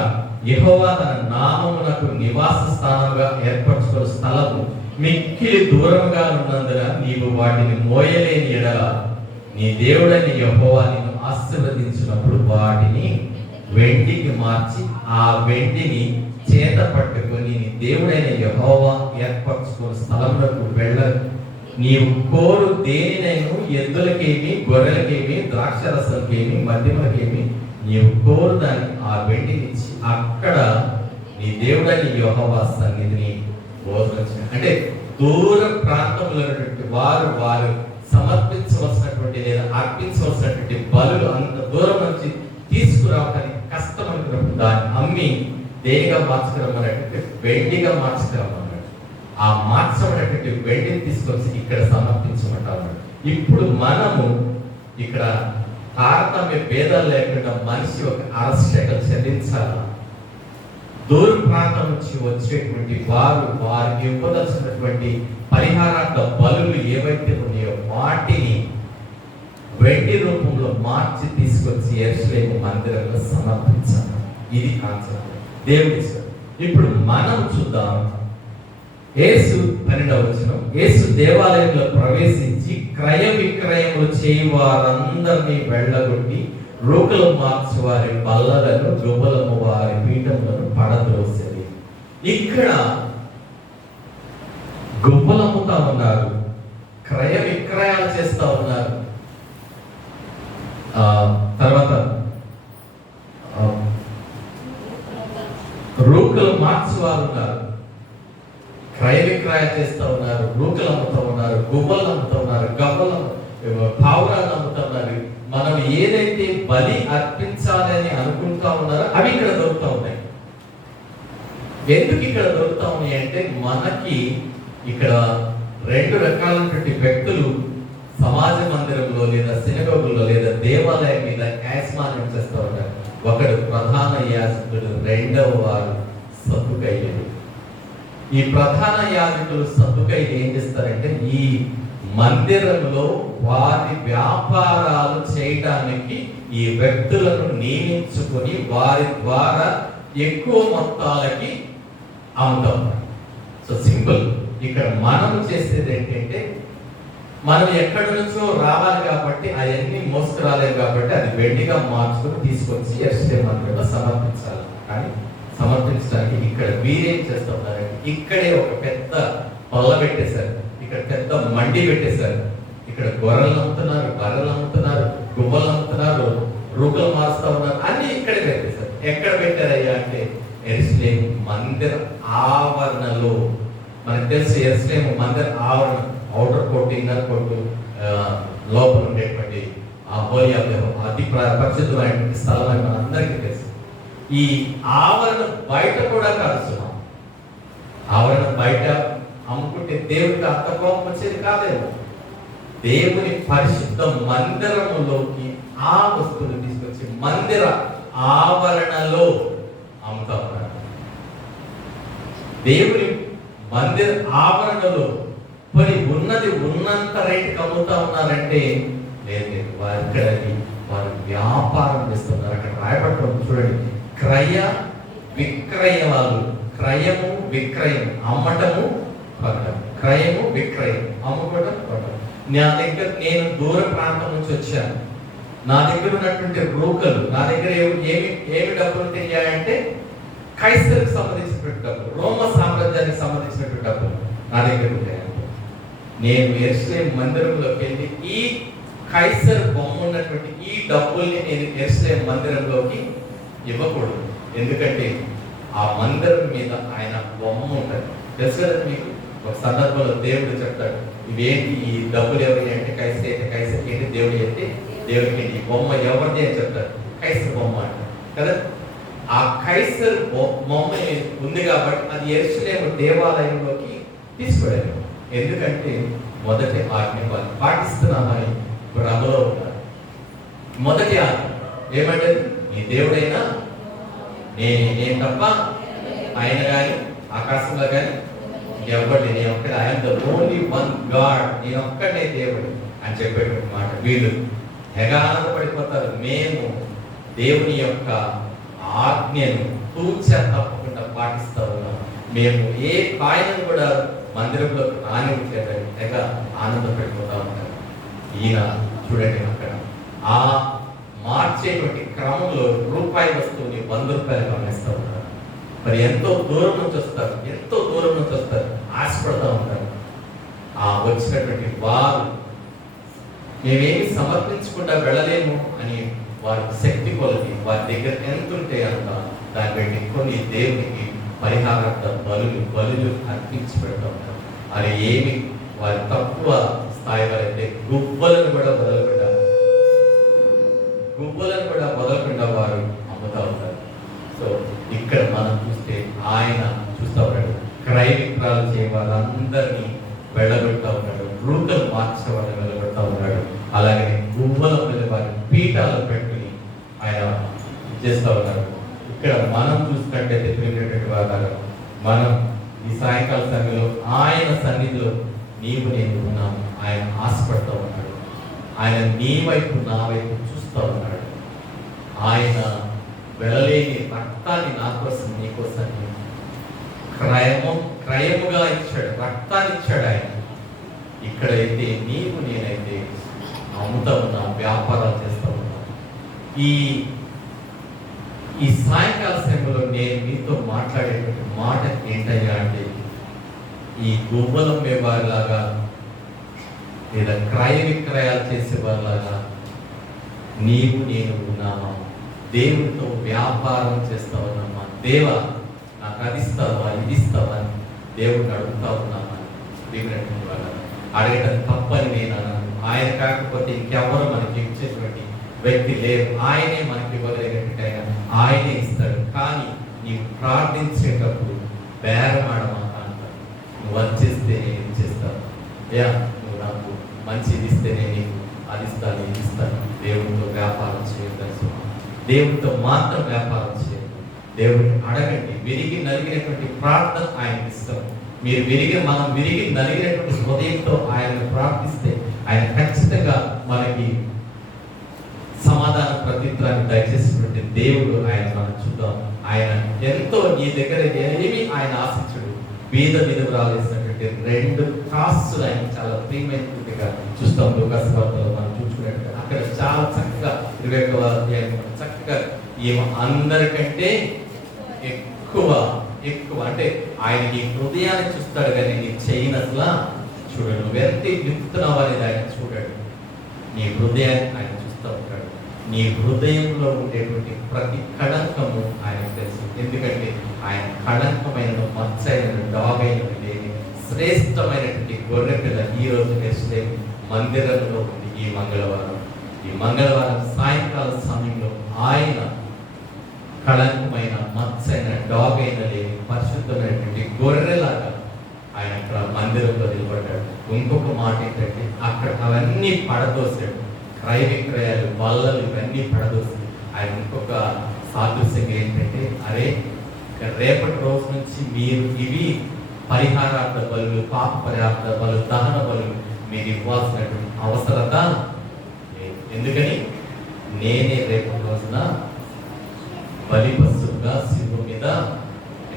యెహోవా తన నామమునకు నివాస స్థానంగా ఏర్పరచుకున్న స్థలము మిక్కిలి దూరంగా ఉన్నందున నీవు వాటిని మోయలేని ఎడల నీ దేవుడైన యెహోవా నిన్ను ఆశీర్వదించినప్పుడు వాటిని వెండికి మార్చి ఆ వెండిని చేత పట్టుకొని నీ దేవుడైన యెహోవా ఏర్పరచుకున్న స్థలమునకు వెళ్ళ నీవు కోరు దేనినైనా, ఎద్దులకేమి, గొర్రెలకేమి, ద్రాక్షరసంకేమి, మద్యములకేమి నీవు కోరు దాన్ని ఆ వెండినిచ్చి అక్కడ నీ దేవుడైన యెహోవా సన్నిధిని బోధించిన. అంటే దూర ప్రాంతంలో వారు సమర్పించవలసినటువంటి లేదా అర్పించవలసినటువంటి బలులు అంత దూరం నుంచి తీసుకురావడానికి కష్టం అనుకున్నప్పుడు దాన్ని అమ్మి దేనిగా మార్చుకురమ్మన్నట్టు వెండిగా మార్చుకురమ్మన్నాడు. ఆ మార్చబడినటువంటి వెండిని తీసుకొచ్చి ఇక్కడ సమర్పించమంటారు. ఇప్పుడు మనము ఇక్కడ తారతమ్య భేదాలు లేకుండా మనిషి ఒక అరశకలు చెల్లించాలి. దూర ప్రాంతం నుంచి వచ్చేటువంటి వారికి ఇవ్వదలసినటువంటి పరిహారార్థ బలులు ఏవైతే ఉన్నాయో వాటిని వెండి రూపంలో మార్చి తీసుకొచ్చి యెరూషలేము మందిరంలో సమర్పించాలి. ఇది కాన్సెప్ట్ దేవుడి. ఇప్పుడు మనం చూద్దాం. యేసు 12వ వచనం, యేసు దేవాలయంలో ప్రవేశించి క్రయ విక్రయములు చేయి వారందరినీ వెళ్ళగొట్టి రోకలు మార్చి వారి బల్లలను, గుబలము వారి పీఠములను పడద్రోసేది. ఇక్కడ గుబ్బలమ్ముతా ఉన్నారు, క్రయ విక్రయాలు చేస్తా ఉన్నారు. తర్వాత రూకలు మార్చి వారు ఉన్నారు, క్రయ విక్రయ చేస్తూ ఉన్నారు, రూకలు అమ్ముతూ ఉన్నారు, గుబ్బలు అమ్ముతూ ఉన్నారు, గబ్బలు పావురాలు అమ్ముతూ ఉన్నారు. మనం ఏదైతే బలి అర్పించాలని అనుకుంటా ఉన్నారో అవి ఇక్కడ దొరుకుతా ఉన్నాయి. ఎందుకు ఇక్కడ దొరుకుతా ఉన్నాయి అంటే, మనకి ఇక్కడ 2 రకాలైనటువంటి వ్యక్తులు సమాజ మందిరంలో లేదా సినగోగుల్లో లేదా దేవాలయం మీద యాజమాన్యం చేస్తూ ఉంటారు. ఒకడు ప్రధాన యాజకుడు, రెండవ వారు సద్దుకయ్యులు. ఈ ప్రధాన యాజకులు సద్దుకయ్యులు ఏం చేస్తారంటే, ఈ మందిరంలో వారి వ్యాపారాలు చేయడానికి ఈ వ్యక్తులను నియమించుకొని వారి ద్వారా ఎక్కువ మొత్తాలకి అమ్ముతాం. So simple. ఇక్కడ మనం చేసేది ఏంటంటే, మనం ఎక్కడి నుంచో రావాలి కాబట్టి అవన్నీ మోసుకురాలేదు కాబట్టి అది వెండిగా మార్చుకొని తీసుకొచ్చి యెరూషలేము మందిరంలో సమర్పించాలి. కానీ సమర్పించడానికి ఇక్కడ వీరేం చేస్తూ ఉన్నారంటే, ఇక్కడే ఒక పెద్ద పొల్ల పెట్టేశారు, ఇక్కడ పెద్ద మండి పెట్టేశారు. ఇక్కడ గొర్రెలు అమ్ముతున్నారు, బర్రెలు అమ్ముతున్నారు, గువ్వలు అమ్ముతున్నారు, రూకలు మారుస్తూ ఉన్నారు, అన్ని ఇక్కడే పెట్టేశారు. ఎక్కడ పెట్టారయ్యా అంటే, యెరూషలేము మందిర ఆవరణలో. మనకు తెలుసు యెరూషలేము మందిర ఆవరణ, అవుటర్ కోర్టు, ఇన్నర్ కోర్టు, లోపల ఉండేటువంటి ఆ హోలీ ఆఫ్ ది అతి పరిశుద్ధమైనటువంటి స్థలం అని మనందరికీ తెలుసు. ఈ ఆవరణ బయట కూడా కలుస్తున్నాం. ఆవరణ బయట అమ్ముకుంటే దేవుడికి అంత కోపం వచ్చేది కాదేమో. దేవుని పరిశుద్ధ మందిరములోకి ఆ వస్తువులు తీసుకొచ్చి మందిర ఆవరణలో అమ్ముతా ఉన్నారు. దేవుని మందిర ఆవరణలో మరి ఉన్నది ఉన్నంత రేటుకి అమ్ముతా ఉన్నారంటే, లేదు, వారి వారి వ్యాపారం చేస్తున్నారు. అక్కడ రాయబడుతుంది చూడండి, క్రయ విక్రయాలు, క్రయము విక్రయం, అమ్మటము కొనడం, క్రయము విక్రయం, అమ్ముకోవడం కొనడం. నా దగ్గర, నేను దూర ప్రాంతం నుంచి వచ్చాను, నా దగ్గర ఉన్నటువంటి రూకలు, నా దగ్గర ఏమి డబ్బులు తెలియాలంటే కైసర్కి సంబంధించినటువంటి డబ్బులు, రోమ సామ్రాజ్యానికి సంబంధించినటువంటి డబ్బులు నా దగ్గర ఉంటాయి. నేను యెరూషలేము మందిరంలోకి వెళ్ళి ఈ కైసర్ బొమ్మ ఉన్నటువంటి ఈ డబ్బుల్ని నేను యెరూషలేము మందిరంలోకి ఇవ్వకూడదు. ఎందుకంటే ఆ మందిరం మీద ఆయన బొమ్మ ఉంటుంది. తెలుసు కదా మీకు. ఒక సందర్భంలో దేవుడు చెప్తాడు, ఇవేంటి ఈ డబ్బులు ఎవరి అంటే కైసర్ అయితే కైసర్ ఏంటి, దేవుడు అయితే దేవుడికి ఈ బొమ్మ ఎవరిది అని చెప్తారు. కైసర్ బొమ్మ అంటారు కదా. ఆ కైసర్ బొమ్మ ఉంది కాబట్టి అది యెరూషలేము దేవాలయంలోకి తీసుకువెళ్ళారు. ఎందుకంటే మొదటి ఆజ్ఞ వాళ్ళు పాటిస్తున్నామని భ్రమలో ఉన్నారు. మొదటి ఆజ్ఞ ఏమంటే, నీ దేవుడైనా నేను తప్ప ఆయన కానీ ఆకాశంలో కానీ ఎవరి, నేను ఒక్కడే, I'm the only one God, నేను ఒక్కడే దేవుడు అని చెప్పేటువంటి మాట. వీళ్ళు తెగ ఆనందపడిపోతారు. మేము దేవుని యొక్క ఆజ్ఞను తూచా తప్పకుండా పాటిస్తూ ఉన్నాం, మేము ఏ కాయను కూడా మందిరంలో రానివ్వట్లేదని తెగ ఆనందపడిపోతూ ఉంటారు. ఈయన చూడండి, అక్కడ ఆ మార్చేటువంటి క్రమంలో రూపాయి వస్తువుని 100 రూపాయలు గమనిస్తూ ఉంటారు. మరి ఎంతో దూరం నుంచి వస్తారు, ఎంతో దూరం నుంచి వస్తారు, ఆశపడుతూ ఉంటారు. ఆ వచ్చినటువంటి వారు మేమేమి సమర్పించకుండా వెళ్ళలేము అని వారి శక్తి కొలది, వారి దగ్గర ఎంత ఉంటే అంత దాన్ని బట్టి కొన్ని దేవునికి పరిహారార్థ బలులు అర్పించి పెడతా ఉంటారు. అది ఏమి వారి తక్కువ స్థాయి వారైతే గుబ్బలను కూడా వదలకుండా వారు అమ్ముతా ఉంటారు. సో ఇక్కడ మనం చూస్తే ఆయన చూస్తూ ఉన్నాడు, క్రయ విక్రయాలు చేయ వాళ్ళందరినీ వెళ్ళగొడతా ఉన్నాడు, రూకలు మార్చిన వాళ్ళని వెళ్ళగొడతా ఉన్నాడు. అలాగే గువ్వల మీద వారి పీఠాలు పెట్టుకుని ఆయన చేస్తూ ఉన్నారు. ఇక్కడ మనం చూసినట్టయితే ప్రియమైనటువంటి వారు, మనం ఈ సాయంకాల సమయంలో ఆయన సన్నిధిలో నీవు నేను ఉన్నాము. ఆయన ఆశపడుతూ ఉన్నాడు, ఆయన నీ వైపు నా వైపు చూస్తూ ఉన్నాడు. ఆయన వెళ్ళలేని రక్తాన్ని నా కోసం నీ కోసం క్రయముగా ఇచ్చాడు, రక్తాన్ని ఇచ్చాడు ఆయన. ఇక్కడైతే నీవు నేనైతే అమ్ముతా ఉన్నా, వ్యాపారాలు చేస్తూ ఉన్నా. ఈ సాయంకాల సమయంలో నేను మీతో మాట్లాడేటువంటి మాట ఏంటయ్యా అంటే, ఈ గువ్వలం వారిలాగా లేదా క్రయ విక్రయాలు చేసే వారిలాగా నీవు నేను ఉన్నామా? దేవుడితో వ్యాపారం చేస్తా ఉన్నామా? దేవా నాకు అది ఇస్తావా, ఇది ఇస్తావా అని దేవుడిని అడుగుతా ఉన్నామా? దేవుడు అడగడం తప్పని నేను అన్నాను. ఆయన కాకపోతే ఇంకెవరు మనకి ఇచ్చేటువంటి వ్యక్తి లేరు. ఆయనే మనకి ఇవ్వగలిగినట్టు ఆయనే ఇస్తాడు. కానీ నీవు ప్రార్థించేటప్పుడు బేరమాడమాక అంటారు. నువ్వు వచ్చేస్తే నేను ఇచ్చేస్తాను, నువ్వు నాకు మంచిది ఇస్తే నేను నీకు అది ఇస్తాను, ఇది ఇస్తాను. దేవుడితో వ్యాపారం చేయొద్దు, దేవుడితో మాత్రం వ్యాపారం చేయొద్దు. దేవుడిని అడగండి. విరిగి నలిగినటువంటి ప్రార్థన ఆయనకి ఇష్టం. మనం విరిగి నలిగినటువంటి హృదయంతో ఆయనను ప్రార్థిస్తే ఆయన ఖచ్చితంగా మనకి సమాధాన ప్రతిత్రాన్ని దయచేసినటువంటి దేవుడు ఆయన మనం చూద్దాం. ఆయన ఎంతో నీ దగ్గర ఏమి ఆయన ఆశించడు. బీద విధవరాలేసినటువంటి 2 కాసులు ఆయన చాలా ప్రియమైనట్టుగా చూస్తాం. లూకాసు వార్తలో మనం చూసుకున్నట్టు అక్కడ చాలా చక్కగా 21వ అధ్యాయం చక్కగా ఏమో అందరికంటే ఎక్కువ అంటే ఆయన నీ హృదయాన్ని చూస్తాడు, కానీ నీ చెయ్యిని అసలు చూడడు. నువ్వెంత నింపుతున్నావు అనేది ఆయన చూడడు. నీ హృదయాన్ని ఆయన చూస్తూ ఉంటాడు. నీ హృదయంలో ఉండేటువంటి ప్రతి కళంకము ఆయనకు తెలుసు. ఎందుకంటే ఆయన కళంకమైన మచ్చైన డాగైన లేని శ్రేష్టమైనటువంటి గొర్రె పిల్ల ఈ రోజు యెరూషలేము మందిరంలో ఉంది. ఈ మంగళవారం సాయంకాల సమయంలో ఆయన కళంకమైన మచ్చైన డాగైన లేని పరిశుద్ధమైనటువంటి గొర్రెలాగా ఆయన అక్కడ మందిరంలో నిలబడ్డాడు. ఇంకొక మాట ఏంటంటే అక్కడ అవన్నీ పడదోసాడు. క్రయ విక్రయాలు, బల్లలు ఇవన్నీ పడదోసి ఆయన ఇంకొక సాదృశ్యంగా ఏంటంటే, అరే రేపటి రోజు నుంచి మీరు ఇవి పరిహారార్థ బలులు, పాప పరిహారార్థ బలు, దహన బలు మీరు ఇవ్వాల్సినటువంటి అవసరత లేదు. ఎందుకని నేనే రేపు రోజున బలి పశువుగా శిలువ మీద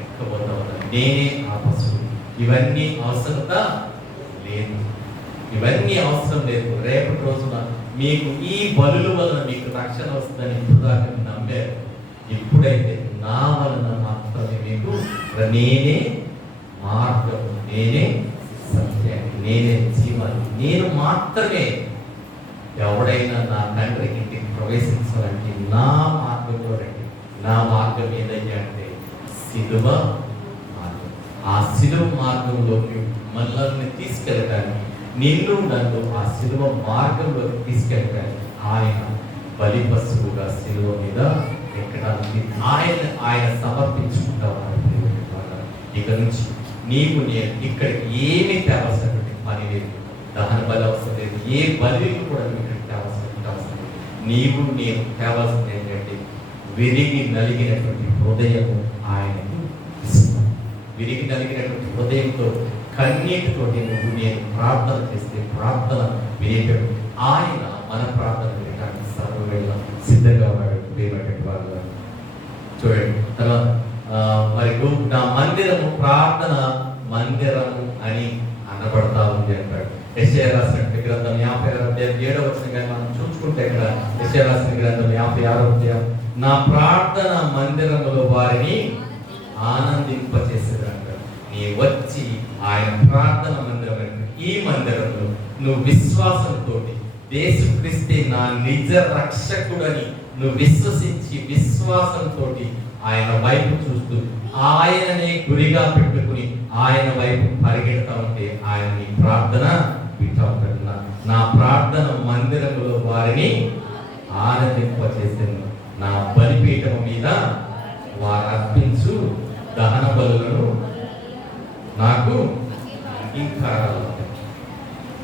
ఎక్కబోతా ఉన్నాను. నేనే ఆ పశువు. ఇవన్నీ అవసరత లేదు, ఇవన్నీ అవసరం లేదు. రేపటి రోజున మీకు ఈ బలుల వలన మీకు రక్షణ వస్తుందని ఇప్పుడు దాకా నమ్మారు. ఇప్పుడైతే నా వలన మాత్రమే మీకు నేనే మార్గము, నేనే సత్యాన్ని, నేనే జీవాన్ని, నేను మాత్రమే ఎవడైనా నా తండ్రి ఇంటికి ప్రవేశించాలంటే నా మార్గంలో రండి. నా మార్గం ఏదయ్యా అంటే సిలువ మార్గం. ఆ సిలువ మార్గంలోకి మనల్ని తీసుకెళ్ళడానికి, నిన్ను నన్ను ఆ సిలువ మార్గంలోకి తీసుకెళ్ళడానికి ఆయన బలి పశువుగా సిలువ మీద ఎక్కడానికి ఆయన సమర్పించుకుంటావు. ఇక నుంచి నీవు నేను ఇక్కడికి ఏమీ తేవలసినటువంటి పని లేదు. దహన బలి అవసరం లేదు, ఏ బలి కూడా ఇక్కడికి తేవలసినటువంటి అవసరం లేదు. నీవు నేను తేవలసింది ఏంటంటే విరిగి నలిగినటువంటి హృదయము ఆయనకు ఇస్తాం. విరిగి నలిగినటువంటి హృదయంతో కన్నీటితోటి నువ్వు నేను ప్రార్థన చేస్తే ప్రార్థన వినేటప్పుడు ఆయన మన ప్రార్థన వినడానికి సర్వవేళ సిద్ధంగా ఉన్నాడు. వారు చూడండి. తర్వాత మరి నా మందిరము ప్రార్థన మందిరము అని అనబడతా ఉంది అంటాడు. యెషయా రాసిన గ్రంథం 56 వచనం మనం చూసుకుంటే ఇక్కడ యెషయా రాసిన గ్రంథం 56 నా ప్రార్థన మందిరములో వారిని ఆనందింపచేసేది అంటాడు. నీ వచ్చి ఆయన ప్రార్థన మందిరం, ఈ మందిరంలో నువ్వు విశ్వాసంతో యేసుక్రీస్తే నా నిజ రక్షకుడని నువ్వు విశ్వసించి విశ్వాసంతో ఆయన వైపు చూస్తూ ఆయననే గురిగా పెట్టుకుని ఆయన వైపు పరిగెడతా ఉంటే ఆయన నీ ప్రార్థన వింటా ఉంటాడు. నా ప్రార్థన మందిరంలో వారిని ఆనందింపచేసాను. నా బలిపీఠం మీద వారు అర్పించు దహన బలులను నాకు అంగీకారాలు.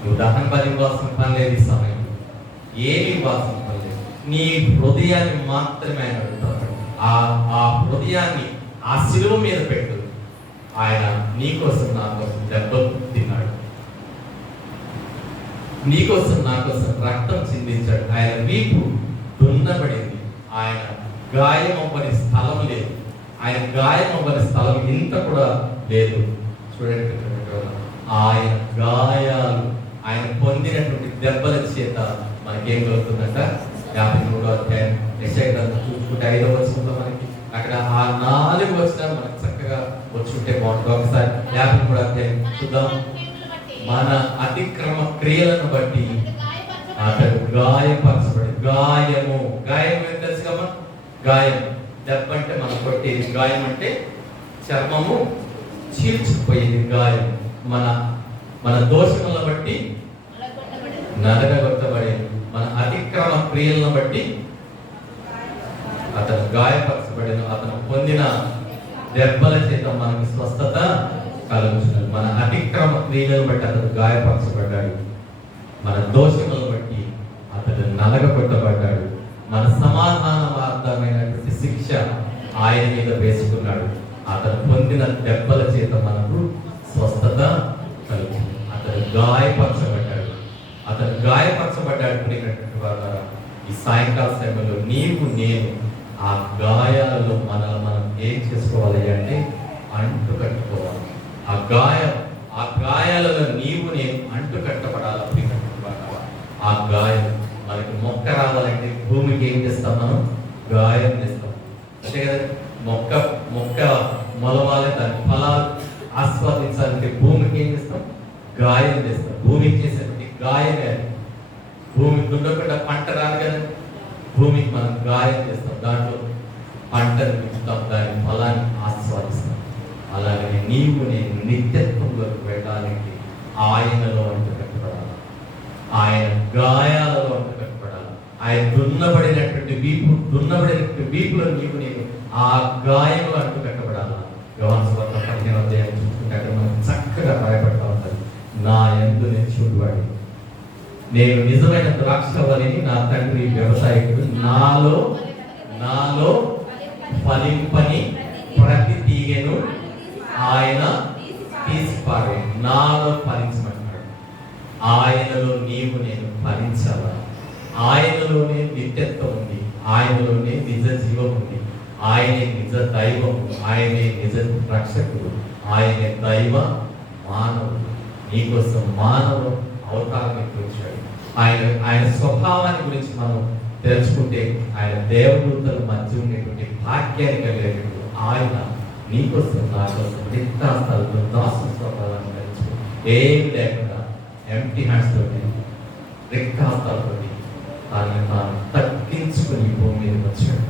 నువ్వు దహన బలి ఇవ్వాల్సిన పని లేదు, ఈ సమయం ఏమి ఇవ్వాల్సిన పని లేదు. నీ హృదయాన్ని మాత్రమే ఆయన అడుగుతాడు. ఆ హృదయాన్ని ఆ శిలువ మీద పెట్టు. ఆయన నీకోసం నా కోసం దెబ్బలు తిన్నాడు, నీకోసం నా కోసం రక్తం చిందించాడు. ఆయన వీపు దున్నబడింది, ఆయన గాయం అవ్వని స్థలం లేదు, ఆయన గాయం అవ్వని స్థలం ఇంత కూడా లేదు. చూడండి, ఆయన గాయాలు, ఆయన పొందినటువంటి దెబ్బల చేత మనకేం కలుగుతుందంట. 53వ అధ్యాయం యెషయా గ్రంథం చూసుకుంటే 5వ వచనంలో మనకి అక్కడ ఆ 4 వచనాలు మనకు చక్కగా వచ్చుంటే బాగుంటుంది. ఒకసారి 53వ అధ్యాయం చూద్దాం. మన అతిక్రమ క్రియలను బట్టి అతడు గాయపరచబడి, గాయము ఏం తెలుసు కమ్మా? గాయం, దెబ్బ అంటే మనం కొట్టేది, గాయం అంటే చర్మము చీల్చుకుపోయేది గాయం. మన దోషములను బట్టి నలగగొట్టబడేది, మన అతిక్రమ క్రియలను బట్టి అతను గాయపరచబడిన, అతను పొందిన దెబ్బల చేత మనకు స్వస్థత కలుగుతున్నది. మన అతిక్రమ క్రియలను బట్టి అతను గాయపరచబడ్డాడు, మన దోషములను బట్టి అతడు నలగగొట్టబడ్డాడు, మన సమాధానమైనటువంటి శిక్ష ఆయన మీద వేసుకున్నాడు. అతను పొందిన దెబ్బల చేత మనకు స్వస్థత కలుగుతుంది. అతను గాయపరచబడ్డాడు, అతను గాయపరచబడ్డాడు. ప్రియమైనటువంటి వారు, ఈ సాయంకాల సమయంలో నీవు నేను ఆ గాయాలలో మనం ఏం చేసుకోవాలి అంటే అంటు కట్టుకోవాలి. ఆ గాయాలలో నీవు నేను అంటు కట్టబడాలి. ప్రియమైనటువంటి వారు, ఆ గాయం మనకి మొక్క రావాలంటే భూమికి ఏం చేస్తాం? మనం గాయం చేస్తాం, అంతే కదా. మొక్క మొలవాలి, దాని ఫలాలు ఆస్వాదించాలంటే భూమికి ఏం చేస్తాం? గాయం చేస్తాం. భూమికి చేసేటువంటి గాయమే. భూమి దున్నకుండా పంట రాదు కదా, భూమికి మనం గాయం చేస్తాం, దాంట్లో పంటను పెంచుతాం, దాని ఫలాన్ని ఆస్వాదిస్తాం. అలాగే నీవు నేను నిత్యత్వంలోకి వెళ్ళాలంటే ఆయనలో అంటు కట్టబడాలి, ఆయన గాయాలలో అంటు కట్టబడాలి. ఆయన దున్నబడినటువంటి వీపులో నీవు నేను ఆ గాయంలో అంటు కట్టబడాలి. యోహాను సువార్త 15వ అధ్యాయం చూసుకుంటే అక్కడ మనకు చక్కగా రాయబడతా ఉంటుంది. నా యందు నేను చూడవాడి, నేను నిజమైన ద్రాక్షవల్లిని, నా తండ్రి వ్యవసాయకుడు, నాలో ఫలింపని ప్రతి తీగెను ఆయన తీసిపారే. నాలో ఫలించమంటాడు. ఆయనలో నీవు నేను ఫలించాలా? ఆయనలోనే నిత్యత్వం ఉంది, ఆయనలోనే నిజ జీవం ఉంది. ఆయనే నిజ దైవము, ఆయనే నిజ రక్షకుడు, ఆయనే దైవ మానవుడు. నీకోసం మానవ అవతారానికి వచ్చాడు. ఆయన స్వభావాన్ని గురించి మనం తెలుసుకుంటే ఆయన దేవదూతల మధ్య ఉండేటువంటి భాగ్యాన్ని కలిగేటువంటి ఆయన నీకోసం నా కోసం రిక్తాస్థలతో దాస స్వభావాన్ని తెలుసుకుంటే ఏం లేకుండా ఎంటీ హ్యాండ్స్ తోటి రిక్తాస్థలతోటి తాను తగ్గించుకుని భూమి మీద వచ్చాడు.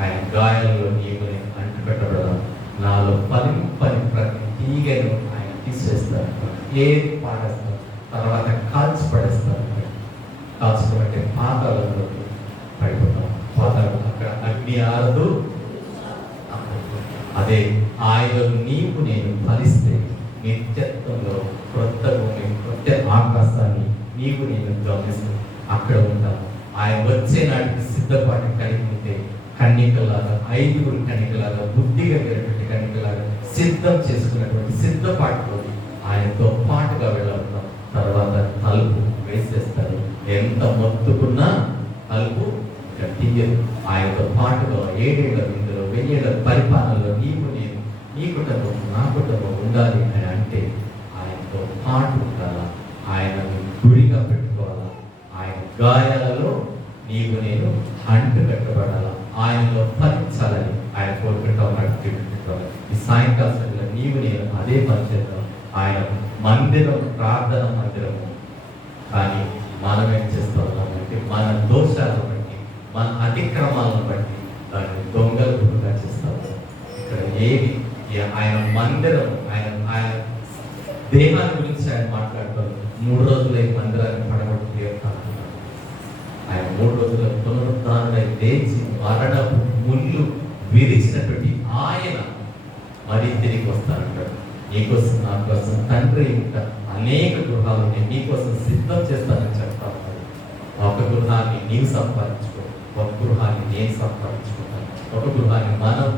ఆయన గాయాలలో నీవు అంటు పెట్టబడదాం. నాలో పని ప్రతి తీగను ఆయన తీసేస్తారు, ఏది పాడేస్తారు, తర్వాత కాల్చి పడేస్తారు. కాల్చుకుంటే పాతాళంలో పడిపోతాం. పాతాళం అక్కడ అగ్ని ఆరదు. అదే ఆయనలో నీవు నేను ఫలిస్తే నిత్యత్వంలో క్రొత్త భూమి, క్రొత్త ఆకాశాన్ని నీవు నేను గమనిస్తూ అక్కడ ఉంటాను. ఆయన వచ్చే నాటికి సిద్ధపాటు కలిగి ఉంటే కన్నికలాగా, 5 కన్నికలాగా, బుద్ధిగా కలిగినటువంటి కన్నికలాగా సిద్ధం చేసుకున్నటువంటి సిద్ధపాటుతో ఆయనతో పాటుగా వెళ్ళాలన్నాం. తర్వాత తలుపు వేసేస్తారు. ఎంత మొత్తుకున్నా తలుపు తీయదు. ఆయనతో పాటుగా 7 ఏళ్ల విందులో, 1000 ఏళ్ల పరిపాలనలో నీవు నేను, నీ కుటుంబం నా కుటుంబం ఉండాలి అని అంటే ఆయనతో పాటు ఉండాలా, ఆయనను గురిగా పెట్టుకోవాలా, ఆయన గాయాలలో నీవు నేను అంటు కట్టబడాలా, ఆయనలో ఫలించాలని ఆయన కోరుకుంటా ఉన్నాడు. ఈ సాయంకాల సమయంలో నీవు నేను అదే పని చేద్దాం. ఆయన మందిరం, ప్రార్థన మందిరము. కానీ మనం ఏం చేస్తా ఉన్నామంటే మన దోషాలను బట్టి, మన అతిక్రమాలను బట్టి దాన్ని దొంగల గురుగా చేస్తాము. ఇక్కడ ఏది ఆయన మందిరం, ఆయన దేహాన్ని గురించి ఆయన మాట్లాడతారు. 3 రోజులై మందిరాన్ని పడగొట్టి ఆయన 3 రోజుల పునరుద్ధారణై లేచి మరణపు ముళ్ళు విరిచినటువంటి ఆయన మరీ తిరిగి వస్తానంటాడు. నీకోసం, నా కోసం తండ్రి ఇంకా అనేక గృహాలు నేను నీకోసం సిద్ధం చేస్తానని చెప్తా ఉన్నాడు. ఒక గృహాన్ని నీవు సంపాదించుకో, ఒక గృహాన్ని నేను సంపాదించుకుంటాను, ఒక గృహాన్ని మనం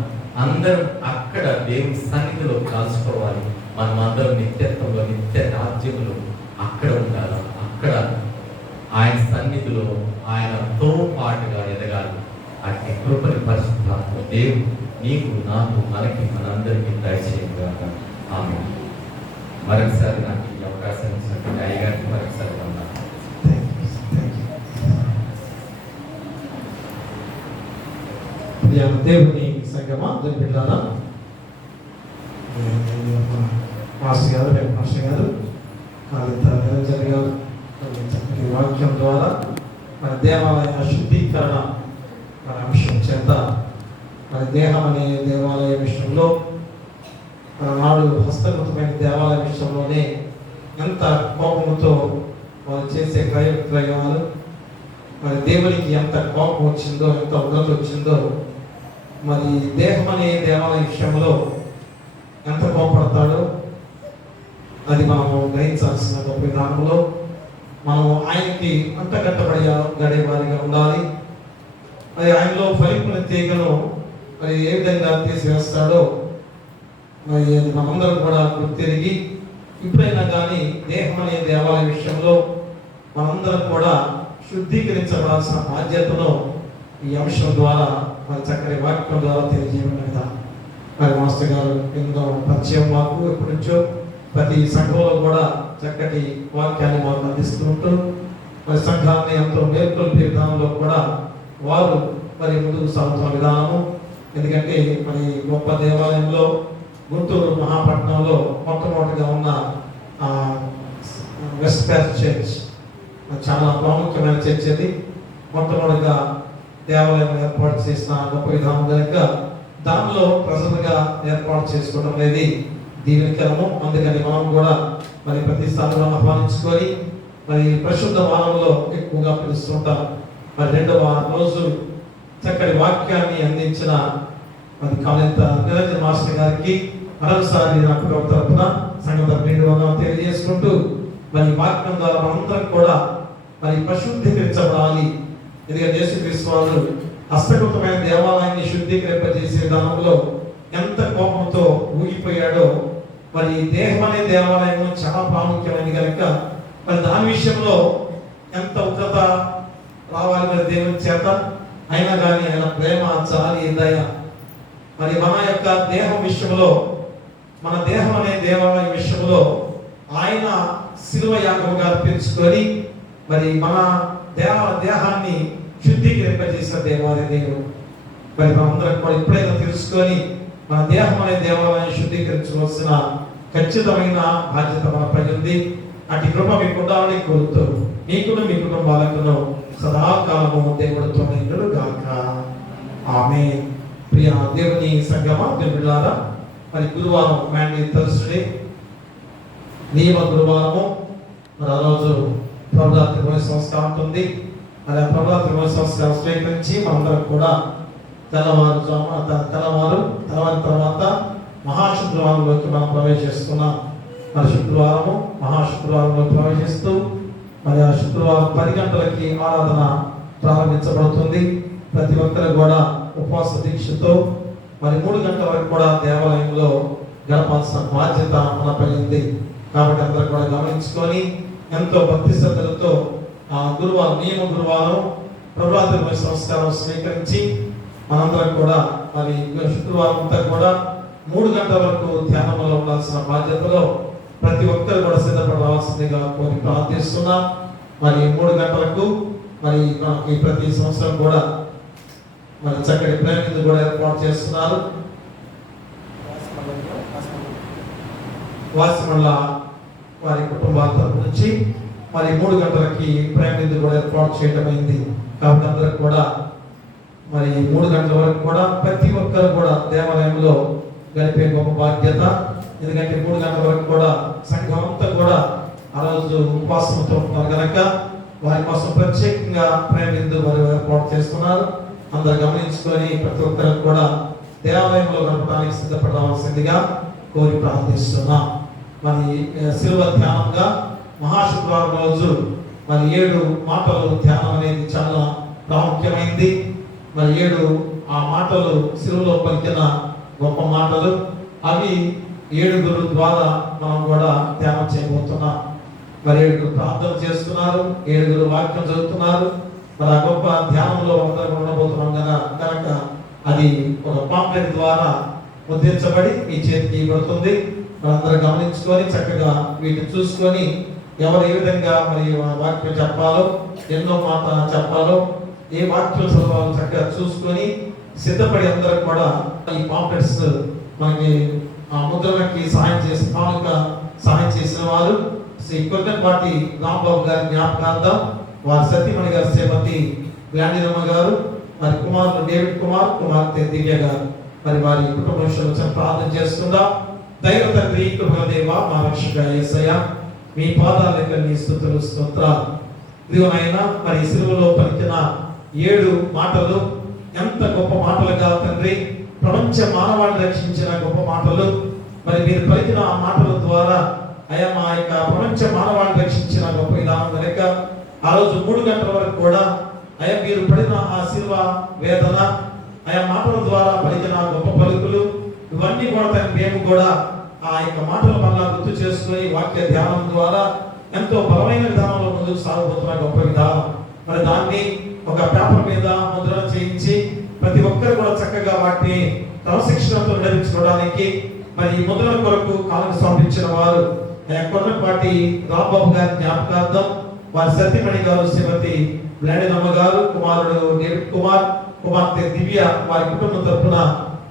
అందరం అక్కడ దేవుని సన్నిధిలో కాల్చుకోవాలి. మనం అందరం నిత్యత్వంలో, నిత్య రాజ్యంలో అక్కడ ఉండాలి. అక్కడ ఆయన సన్నిధిలో ఆయనతో పాటుగా ఎదగాలి. అట్టి కృపని పరిశుద్ధాత్మ దేవుడు నీకు, నాకు, మనకి, మనందరికీ దయచేయగా. ఆమె మరొకసారి నాకు ఈ అవకాశం ఇచ్చినటువంటి అయ్యగారికి మరొకసారి వందనాలు. దేవుని సంగమా బిడ్డారా, మాస్టర్ గారు, రేపు మాస్టర్ గారు, కాళిత నిరంజన్ గారు చక్కటి వాక్యం ద్వారా మన దేవాలయ శుద్ధీకరణ మన అంశం చేత మన దేహం అనే దేవాలయ విషయంలో నాడు హస్తగతమైన దేవాలయ విషయంలోనే ఎంత కోపంతో వాళ్ళు చేసే క్రయవిక్రయాలు, మరి దేవునికి ఎంత కోపం వచ్చిందో, ఎంత ఉగ్రత వచ్చిందో, మరి దేహం అనే దేవాలయ విషయంలో ఎంత కోపడతాడో అది మనము గ్రహించాల్సిన గొప్ప విధానంలో మనం ఆయనకి గడే వారిగా ఉండాలి. మరి ఆయనలో ఫలింపుల తీగను మరి ఏ విధంగా తీసివేస్తాడో మరి అది మనందరం కూడా గుర్తిరిగి ఇప్పుడైనా కానీ దేహం అనే దేవాలయ విషయంలో మనందరం కూడా శుద్ధీకరించబడాల్సిన బాధ్యతను ఈ అంశం ద్వారా మరి చక్కని వాక్యం ద్వారా తెలియజేయడం కదా. మరి మాస్టర్ గారు ఎంతో పరిచయం మాకు ఎప్పటి నుంచో ప్రతి సంఘంలో కూడా చక్కటి వాక్యాన్ని మాకు అందిస్తుంటూ మరి సంఘాన్ని ఎంతో మేల్కొల్పే విధానంలో కూడా వారు మరి ముందుకు సాగుతున్న విధానము. ఎందుకంటే మరి గొప్ప దేవాలయంలో గుంటూరు మహాపట్నంలో మొట్టమొదటిగా ఉన్న వెస్ట్ ప్యాస్ చర్చ్ చాలా ప్రాముఖ్యమైన చర్చ్. అది మొట్టమొదటిగా దేవాలయం ఏర్పాటు చేసిన గొప్ప విధానం కనుక దానిలో ప్రజలుగా ఏర్పాటు చేసుకోవడం అనేది దీవెనకరము. అందుకని మనం కూడా మరి ప్రతి స్థానంలో ఆహ్వానించుకొని మరి పరిశుద్ధ వారంలో ఎక్కువగా పిలుస్తుంటాం. మరి 2వ రోజు చక్కటి వాక్యాన్ని అందించిన మరి కాళిత నిరంజన్ మాస్టర్ గారికి మరోసారి నాకు తరపున సంఘం తరపున తెలియజేసుకుంటూ మరి వాక్యం ద్వారా మనందరం కూడా మరి పరిశుద్ధీకరించబడాలి. ఎందుకంటే యేసుక్రీస్తు వారు హస్తగతమైన దేవాలయాన్ని శుద్ధీకరింపజేసే విధానంలో ఎంత కోపంతో ఊగిపోయాడో మరి దేహం అనే దేవాలయం చాలా ప్రాముఖ్యమైనది కనుక మరి దాని విషయంలో ఎంత ఉగ్రత రావాలి మరి దేవుని చేత అయినా కానీ ఆయన ప్రేమ, జాలి, దయ మరి మన యొక్క దేహం విషయంలో, మన దేహం అనే దేవాలయం విషయంలో ఆయన శిలువ యాగముగా అర్పించుకొని మరి మన దేహాన్ని శుద్ధీకరింపజేసిన దేవాది దేవుడు. మరి మనందరం కూడా ఎప్పుడైనా తెలుసుకొని మన దేహం అనే దేవాలయాన్ని శుద్ధీకరించవలసిన ఖచ్చితమైన బాధ్యత మనపై ఉంది. అటు కృప మీకు ఉండాలని కోరుతూ మీకును మీ కుటుంబాలకును సదాకాలము దేవుడితో నిండును గాక. ఆమేన్. ప్రియ దేవుని సంగమా, దేవులారా, మరి గురువారం మ్యాండీ థర్స్డే నియమ గురువారము. మరి ఆ రోజు ప్రభురాత్రి భోజన సంస్కారం ఉంటుంది. మరి ఆ ప్రభురాత్రి భోజన సంస్కారం స్వీకరించి మనందరం కూడా తర్వాత మహాశుక్రవారంలోకి మనం ప్రవేశిస్తున్నాం. మరి శుక్రవారము మహాశుక్రవారంలో ప్రవేశిస్తూ మరి ఆ శుక్రవారం 10 గంటలకి ఆరాధన ప్రారంభించబడుతుంది. ప్రతి ఒక్కరు కూడా ఉపవాస దీక్షతో మరి 3 గంటల వరకు కూడా దేవాలయంలో గడపాల్సిన బాధ్యత మనపై ఉంది. కాబట్టి అందరూ కూడా గమనించుకొని ఎంతో భక్తి శ్రద్ధలతో ఆ గురువారం, నియమ గురువారం ప్రభురాత్రి సంస్కారం స్వీకరించి మనందరం కూడా మరి శుక్రవారం అంతా కూడా 3 గంటల వరకు ధ్యానంలో ఉండాల్సిన బాధ్యతలో ప్రతి ఒక్కరు కూడా సిద్ధపడవలసిందిగా కోరి ప్రార్థిస్తున్నాం. మరి 3 గంటలకు మరి మనకి ప్రతి సంవత్సరం కూడా మరి చక్కటి ప్రేమిది కూడా ఏర్పాటు చేస్తున్నారు. వాసిమల్ల వారి కుటుంబాల తరపు నుంచి మరి 3 గంటలకి ప్రేమిది కూడా ఏర్పాటు చేయడం అయింది. కాబట్టి అందరూ కూడా మరి 3 గంటల వరకు కూడా ప్రతి ఒక్కరు కూడా దేవాలయంలో గడిపే గొప్ప బాధ్యత. ఎందుకంటే 3 గంటల వరకు కూడా సంఘం అంతా కూడా ఆ రోజు ఉపవాసంతో ఉంటున్నారు కనుక వారి కోసం ప్రత్యేకంగా ప్రేమిందు వారు ఏర్పాటు చేస్తున్నారు. అందరు గమనించుకొని ప్రతి ఒక్కరు కూడా దేవాలయంలో గడపడానికి సిద్ధపడవలసిందిగా కోరి ప్రార్థిస్తున్నాం. మరి శిలువ ధ్యానంగా మహాశుక్రవారం రోజు మరి 7 మాటలు ధ్యానం అనేది చాలా ప్రాముఖ్యమైంది. మరి 7 ఆ మాటలు శిలువలో పలికిన గొప్ప మాటలు. అవి 7 ద్వారా మనం కూడా ధ్యానం చేయబోతున్నాం. మరి 7 ప్రార్థన చేస్తున్నారు, 7 వాక్యం చదువుతున్నారు. మరి ఆ గొప్ప ధ్యానంలో అందరూ ఉండబోతున్నాం కనుక అది ఒక పాంప్లెట్ ద్వారా ముద్రించబడి మీ చేతికి ఇవ్వబడుతుంది. మనందరూ గమనించుకొని చక్కగా వీటిని చూసుకొని ఎవరు ఏ విధంగా మరి వాక్యం చెప్పాలో, ఎన్నో మాట చెప్పాలో, ఏ వాక్యం చదవాలో చక్కగా చూసుకొని సిద్ధపడి అందరూ కూడా ఈ పాంప్లెట్స్ మనకి ఆ ముద్రణకి సహాయం చేసి సహాయం చేసిన వారు శ్రీ కొట్టంపాటి రాంబాబు గారి జ్ఞాపకార్థం వారి సతీమణి గారి శ్రీమతి గ్లాండిరమ్మ గారు, మరి కుమారుడు డేవిడ్ కుమార్, కుమార్తె దివ్య గారు, మరి వారి కుటుంబ విషయంలో ప్రార్థన చేస్తుందా. దైవ తండ్రి, కృపదేవ, మా రక్షక యేసయ్య, మీ పాదాలకు నీ స్తుతులు స్తోత్రాలు. ఇదిగోనైనా మరి సిలువలో పలికిన 7 మాటలు ఎంత గొప్ప మాటలుగా తండ్రి, ప్రపంచ మానవాళిని రక్షించిన గొప్ప మాటలు. మరి మీరు పలికిన ఆ మాటల ద్వారా అయా మా యొక్క ప్రపంచ మానవాళిని రక్షించిన గొప్ప విధానం కనుక ఆ రోజు 3 గంటల వరకు కూడా అయా మీరు పడిన ఆ శిలువ వేదన, ఆయా మాటల ద్వారా పలికిన గొప్ప పలుకులు, ఇవన్నీ కూడా మేము కూడా ఆ యొక్క మాటల వల్ల గుర్తు చేసుకుని వాక్య ధ్యానం ద్వారా ఎంతో బలమైన విధానంలో ముందుకు సాగుతున్న గొప్ప విధానం. మరి దాన్ని ఒక పేపర్ మీద ముద్రణ చేయించి ప్రతి ఒక్కరు కూడా చక్కగా వాటిని క్రమశిక్షణతో నడిపించుకోవడానికి మరి ఈ ముద్రల కొరకు కాలం సమర్పించిన వారు కొన్నపాటి రాంబాబు గారి జ్ఞాపకార్థం వారి సతీమణి గారు శ్రీమతి గ్లాండిరమ్మ గారు, కుమారుడు డేవిడ్ కుమార్, కుమార్తె దివ్య వారి కుటుంబం తరఫున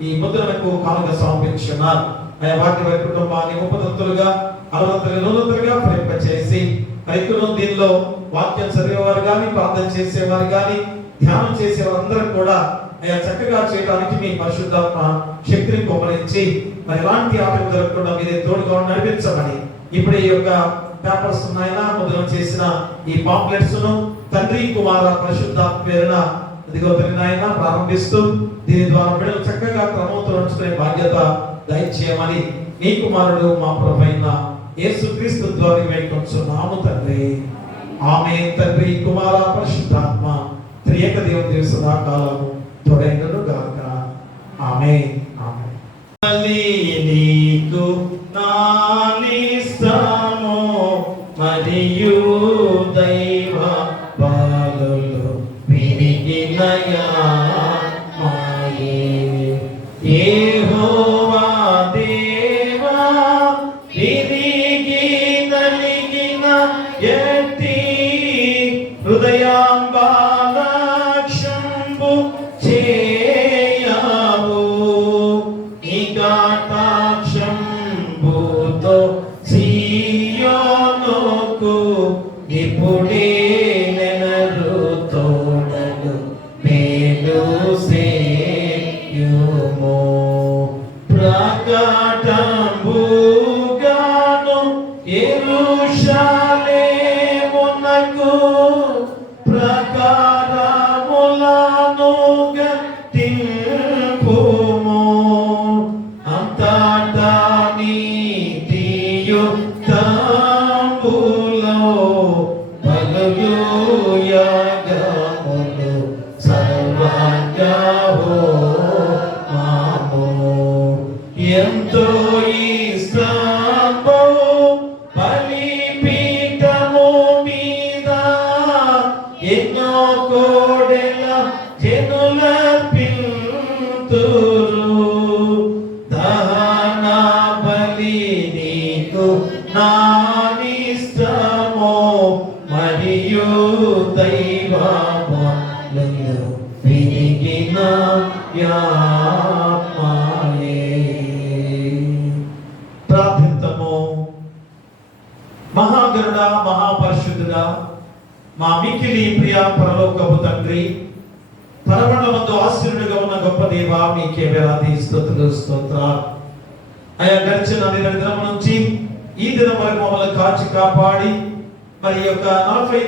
ఈ ముద్రణకు కానుక సమర్పించున్నారు. వాటి వారి కుటుంబాన్ని 30 60 ఫలింపచేసి రైతులు దీనిలో వాక్యం చదివేవారు కానీ, ప్రార్థన చేసేవారు కానీ, ధ్యానం చేసేవారందరూ కూడా అయ్యా చక్కగా చేయడానికి మీ పరిశుద్ధాత్మ శక్తిని పొందరించి మరి ఎలాంటి ఆటంకం జరగకుండా మీరే తోడుగా నడిపించమని ఇప్పుడు ఈ యొక్క పేపర్స్ ఉన్నాయినా ముద్రణ చేసిన ఈ పాంప్లెట్స్ ను తండ్రి, కుమార, పరిశుద్ధాత్మ పేరున ఇదిగో నాయన ప్రారంభిస్తూ దీని ద్వారా బిడ్డలు చక్కగా క్రమంతో నడుచుకునే బాధ్యత దయచేయమని నీ కుమారుడు మా ప్రభువైన యేసుక్రీస్తు ద్వారా వేడుకొంచున్నాము తండ్రి. ఆమేన్. తండ్రి, కుమార, పరిశుద్ధాత్మ త్రియేక దేవుని సదాకాలము తోడైనను గాక. ఆమేన్. ఆమేన్. నీకు నానిస్తాము మరియు దైవ పాలలు విని యెహోవా దేవా విరిగి నలిగిన ఎత్తి హృదయాంబాలక్షంబు చేయవు నికటాక్షంబుతో సియోనుకు ఇప్పుడే నెనరుతోడను మేలు సేయుము ప్రకటంబుగాను యెరూషలేమునకు ప్రకారములను గట్టింపుము అంతటా నీతియుక్తములో బలులు యాగములు సర్వంగా హోమము ఎంతో ఇష్టము బలిపీఠము మీద ఎన్నో కోడెల జనుల పింతురు దహన బలి నీకు నానిష్టమో మరియు దైవములు విరిగిన యామాయే. ప్రార్థిద్దాము. మహాగరుడా, మహాపరిశుద్ధుడా, మా మిక్కిలి ప్రియ పరలోకపు తండ్రి, పరమండలమందు ఆశీనుడిగా ఉన్న గొప్ప దేవ, మీకే వేలాది స్తుతులు స్తోత్రాలు. అయా గడిచిన నిన్న దినం నుంచి ఈ దినం వరకు మమ్మల్ని కాచి కాపాడి మరి యొక్క 40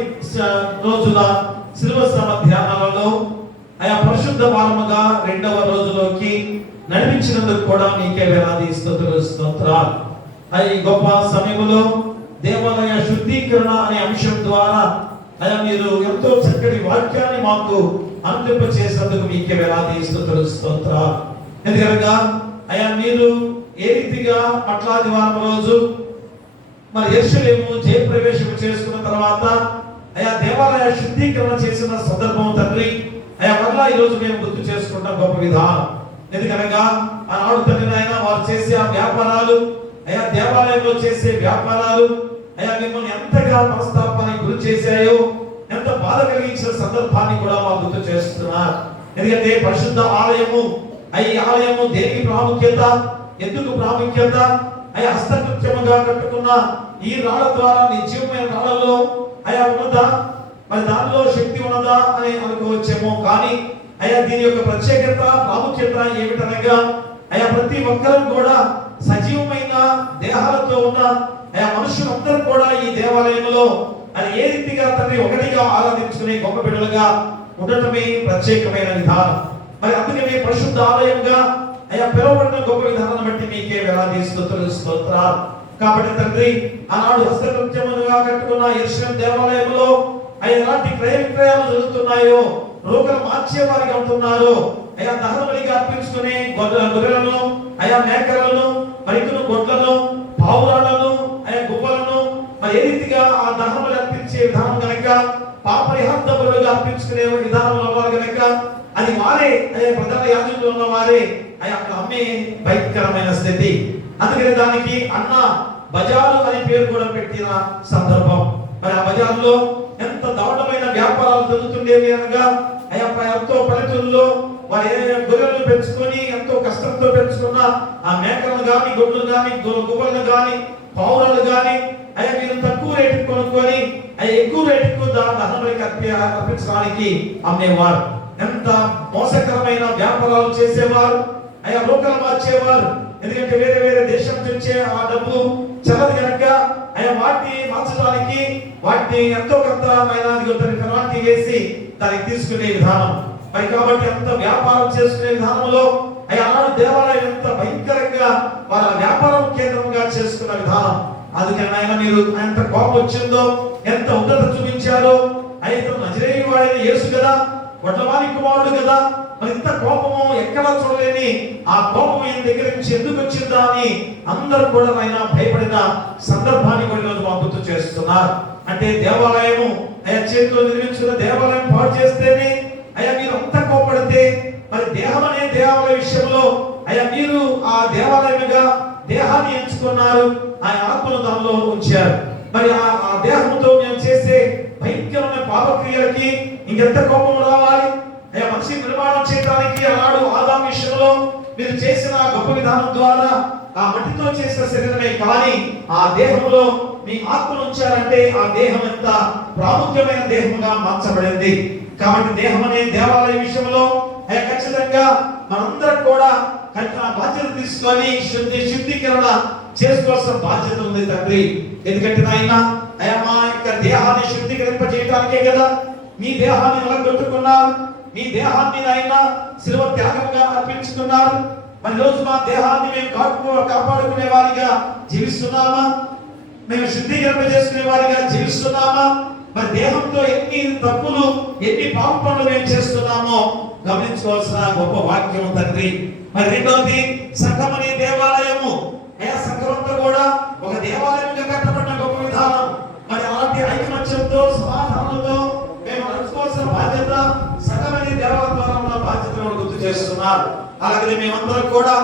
రోజుల శిలువ శ్రమ ధ్యానాలలో ఆయా పరిశుద్ధ వారముగా 2వ రోజులోకి నడిపించినందుకు కూడా మీకే వేలాది స్తుతులు స్తోత్రాలు. ఈ గొప్ప సమయంలో దేవాలయ శుద్ధీకరణ అనే అంశం ద్వారా అయా మీరు ఎంతో చక్కటి వాక్యాన్ని మాకు అందింప చేసినందుకు మీకే వేలాది స్తుతులు స్తోత్రాలు. ఎందుకనగా అయా మీరు ఏ రీతిగా అట్లాది వారం రోజు మరి యెరూషలేము జయప్రవేశం చేసుకున్న తర్వాత అయా దేవాలయ శుద్ధీకరణ చేసిన సందర్భం తండ్రి అయా మరలా ఈ రోజు మేము గుర్తు చేసుకుంటాం గొప్ప విధానం. ఎందుకనగా ఆనాడు తండ్రి నాయన వారు చేసే ఆ వ్యాపారాలు అయా దేవాలయంలో చేసే వ్యాపారాలు అయా మిమ్మల్ని ఎంతగా మనస్తాపానికి గురి చేశాయో, ఎంత బాధ కలిగించిన సందర్భాన్ని కూడా మాకు గుర్తు చేస్తున్నారు. ఎందుకంటే పరిశుద్ధ ఆలయము ఈ ఆలయము దేనికి ప్రాముఖ్యత, ఎందుకు ప్రాముఖ్యత? అయా హస్తకృత్యముగా కట్టుకున్న ఈ రాళ్ళ ద్వారా నిత్యమైన రాళ్ళలో అయా ఉన్నదా, మరి దానిలో శక్తి ఉన్నదా అని అనుకోవచ్చేమో. కానీ అయా దీని యొక్క ప్రత్యేకత ప్రాముఖ్యత ఏమిటనగా అయా ప్రతి ఒక్కరూ కూడా సజీవమైన దేహాలతో ఉన్న అయా మనుషులందరూ కూడా ఈ దేవాలయంలో అది ఏ రీతిగా తండ్రి ఒకటిగా ఆరాధించుకునే గొప్ప బిడ్డలుగా ఉండటమే ప్రత్యేకమైన విధానం. మరి అందుకనే పరిశుద్ధ ఆలయంగా అయా పిలువబడిన గొప్ప విధానాన్ని బట్టి మీకే వేలాది స్తుతులు స్తోత్రాలు. కాబట్టి తండ్రి ఆనాడు హస్తకృత్యముగా కట్టుకున్న యెరూషలేము దేవాలయంలో అయా ఎలాంటి క్రయ విక్రయాలు జరుగుతున్నాయో, రోగులు మార్చేవారిగా ఉంటున్నారు. అయా దహన బలిగా అర్పించుకునే గొర్రెలను, అయా మేకలను, మరికొన్ని గొడ్లను, పావురాలను, అయా గువ్వలను మరి ఏ రీతిగా ఆ దహన బలి అర్పించే విధానం కనుక పాపరిహార్థ బలుగా అర్పించుకునే విధానంలో ఉన్నారు కనుక అది వారే అయా ప్రధాన యాజకులు ఉన్న వారే అయా అక్కడ అమ్మే భయంకరమైన స్థితి. అందుకని దానికి అన్న బజారు అనే పేరు కూడా పెట్టిన సందర్భం. మరి ఆ బజార్లో ఎంత దారుణమైన వ్యాపారాలు జరుగుతుండేవి అనగా అయా ఎంతో పల్లెటూరులో వారు గొర్రెలను పెంచుకొని ఎంతో కష్టంతో పెంచుకున్న ఆ మేకలను గాని, గొడ్లను గాని, గువ్వలను గాని, పావురాలు గాని అయా మీరు తక్కువ రేటుకు కొనుక్కొని అయ్యా ఎక్కువ రేటుకు దహనబలికి అర్పించడానికి అమ్మేవారు. ఎంత మోసకరమైన వ్యాపారాలు చేసేవారు, అయా లోకలు మార్చేవారు. ఎందుకంటే వేరే వేరే దేశం నుంచి ఆ డబ్బు చల్లదు కనుక అయా వాటిని మార్చడానికి వాటిని ఎంతో కొంతమైన పెనాల్టీ వేసి దానికి తీసుకునే విధానం. మరి కాబట్టి అంత వ్యాపారం చేసుకునే విధానంలో అయా దేవాలయం ఎంత భయంకరంగా వాళ్ళ వ్యాపారం కేంద్రంగా చేసుకున్న విధానం. అందుకని ఆయన మీరు ఎంత కోపం వచ్చిందో, ఎంత ఉగ్రత చూపించారో. అయితే నజరేయుడు వాడైన యేసు కదా, వడ్లవాని కుమారుడు కదా, మరి ఇంత కోపము ఎక్కడ చూడలేని ఆ కోపం ఈయన దగ్గర నుంచి ఎందుకు వచ్చిందా అని అందరూ కూడా ఆయన భయపడిన సందర్భాన్ని కూడా ఈరోజు మాకు గుర్తు చేస్తున్నారు. అంటే దేవాలయము అయా చేతితో నిర్మించుకున్న దేవాలయం పాడు చేస్తేనే అయా దేహంలో ఉంచారు. మరి ఆ దేహంతో మేము చేసే భయంకరమైన పాపక్రియలకి ఇంకెంత కోపం రావాలి? అయ్యా, మనిషి నిర్మాణం చేయడానికి ఆనాడు ఆదాము విషయంలో మీరు చేసిన గొప్ప విధానం ద్వారా ఆ మట్టితో చేసిన శరీరమే కానీ ఆ దేహంలో మీ ఆత్మను ఉంచారంటే ఆ దేహం ఎంత ప్రాముఖ్యమైన దేహంగా మార్చబడింది. కాబట్టి దేహం అనే దేవాలయ విషయంలో ఖచ్చితంగా మనందరం కూడా బాధ్యత తీసుకొని శుద్ధీకరణ చేసుకోవాల్సిన బాధ్యత ఉంది తండ్రి. ఎందుకంటే నాయన అయ్యా, మా యొక్క దేహాన్ని శుద్ధీకరింప చేయడానికే కదా మీ దేహాన్ని నిలబెట్టుకున్నారు. మీ దేహాన్ని నాయన శిలువ త్యాగంగా అర్పించుకున్నారు. మరి రోజు మా దేహాన్ని మేము కాపాడుకునే వారిగా జీవిస్తున్నామా? మేము శుద్ధీకరణ చేసుకునే వారిగా జీవిస్తున్నామా? మరి దేహంతో ఎన్ని తప్పులు, ఎన్ని పాప పనులు మేము చేస్తున్నామో గమనించుకోవాల్సిన గొప్ప వాక్యం తండ్రి. మరి రెండోది, సంఘం అనే దేవాలయము. అయ్యా, సంఘమంతా కూడా ఒక దేవాలయంగా కట్టబడిన గొప్ప విధానం. మరి అలాంటి ఐకమత్యంతో సమాధానంతో మేము నడుచుకోవాల్సిన బాధ్యత సంఘం అనే దేవాలయం ద్వారా ఉన్న బాధ్యతను గుర్తు చేస్తున్నారు. అలాగే మేమందరం కూడా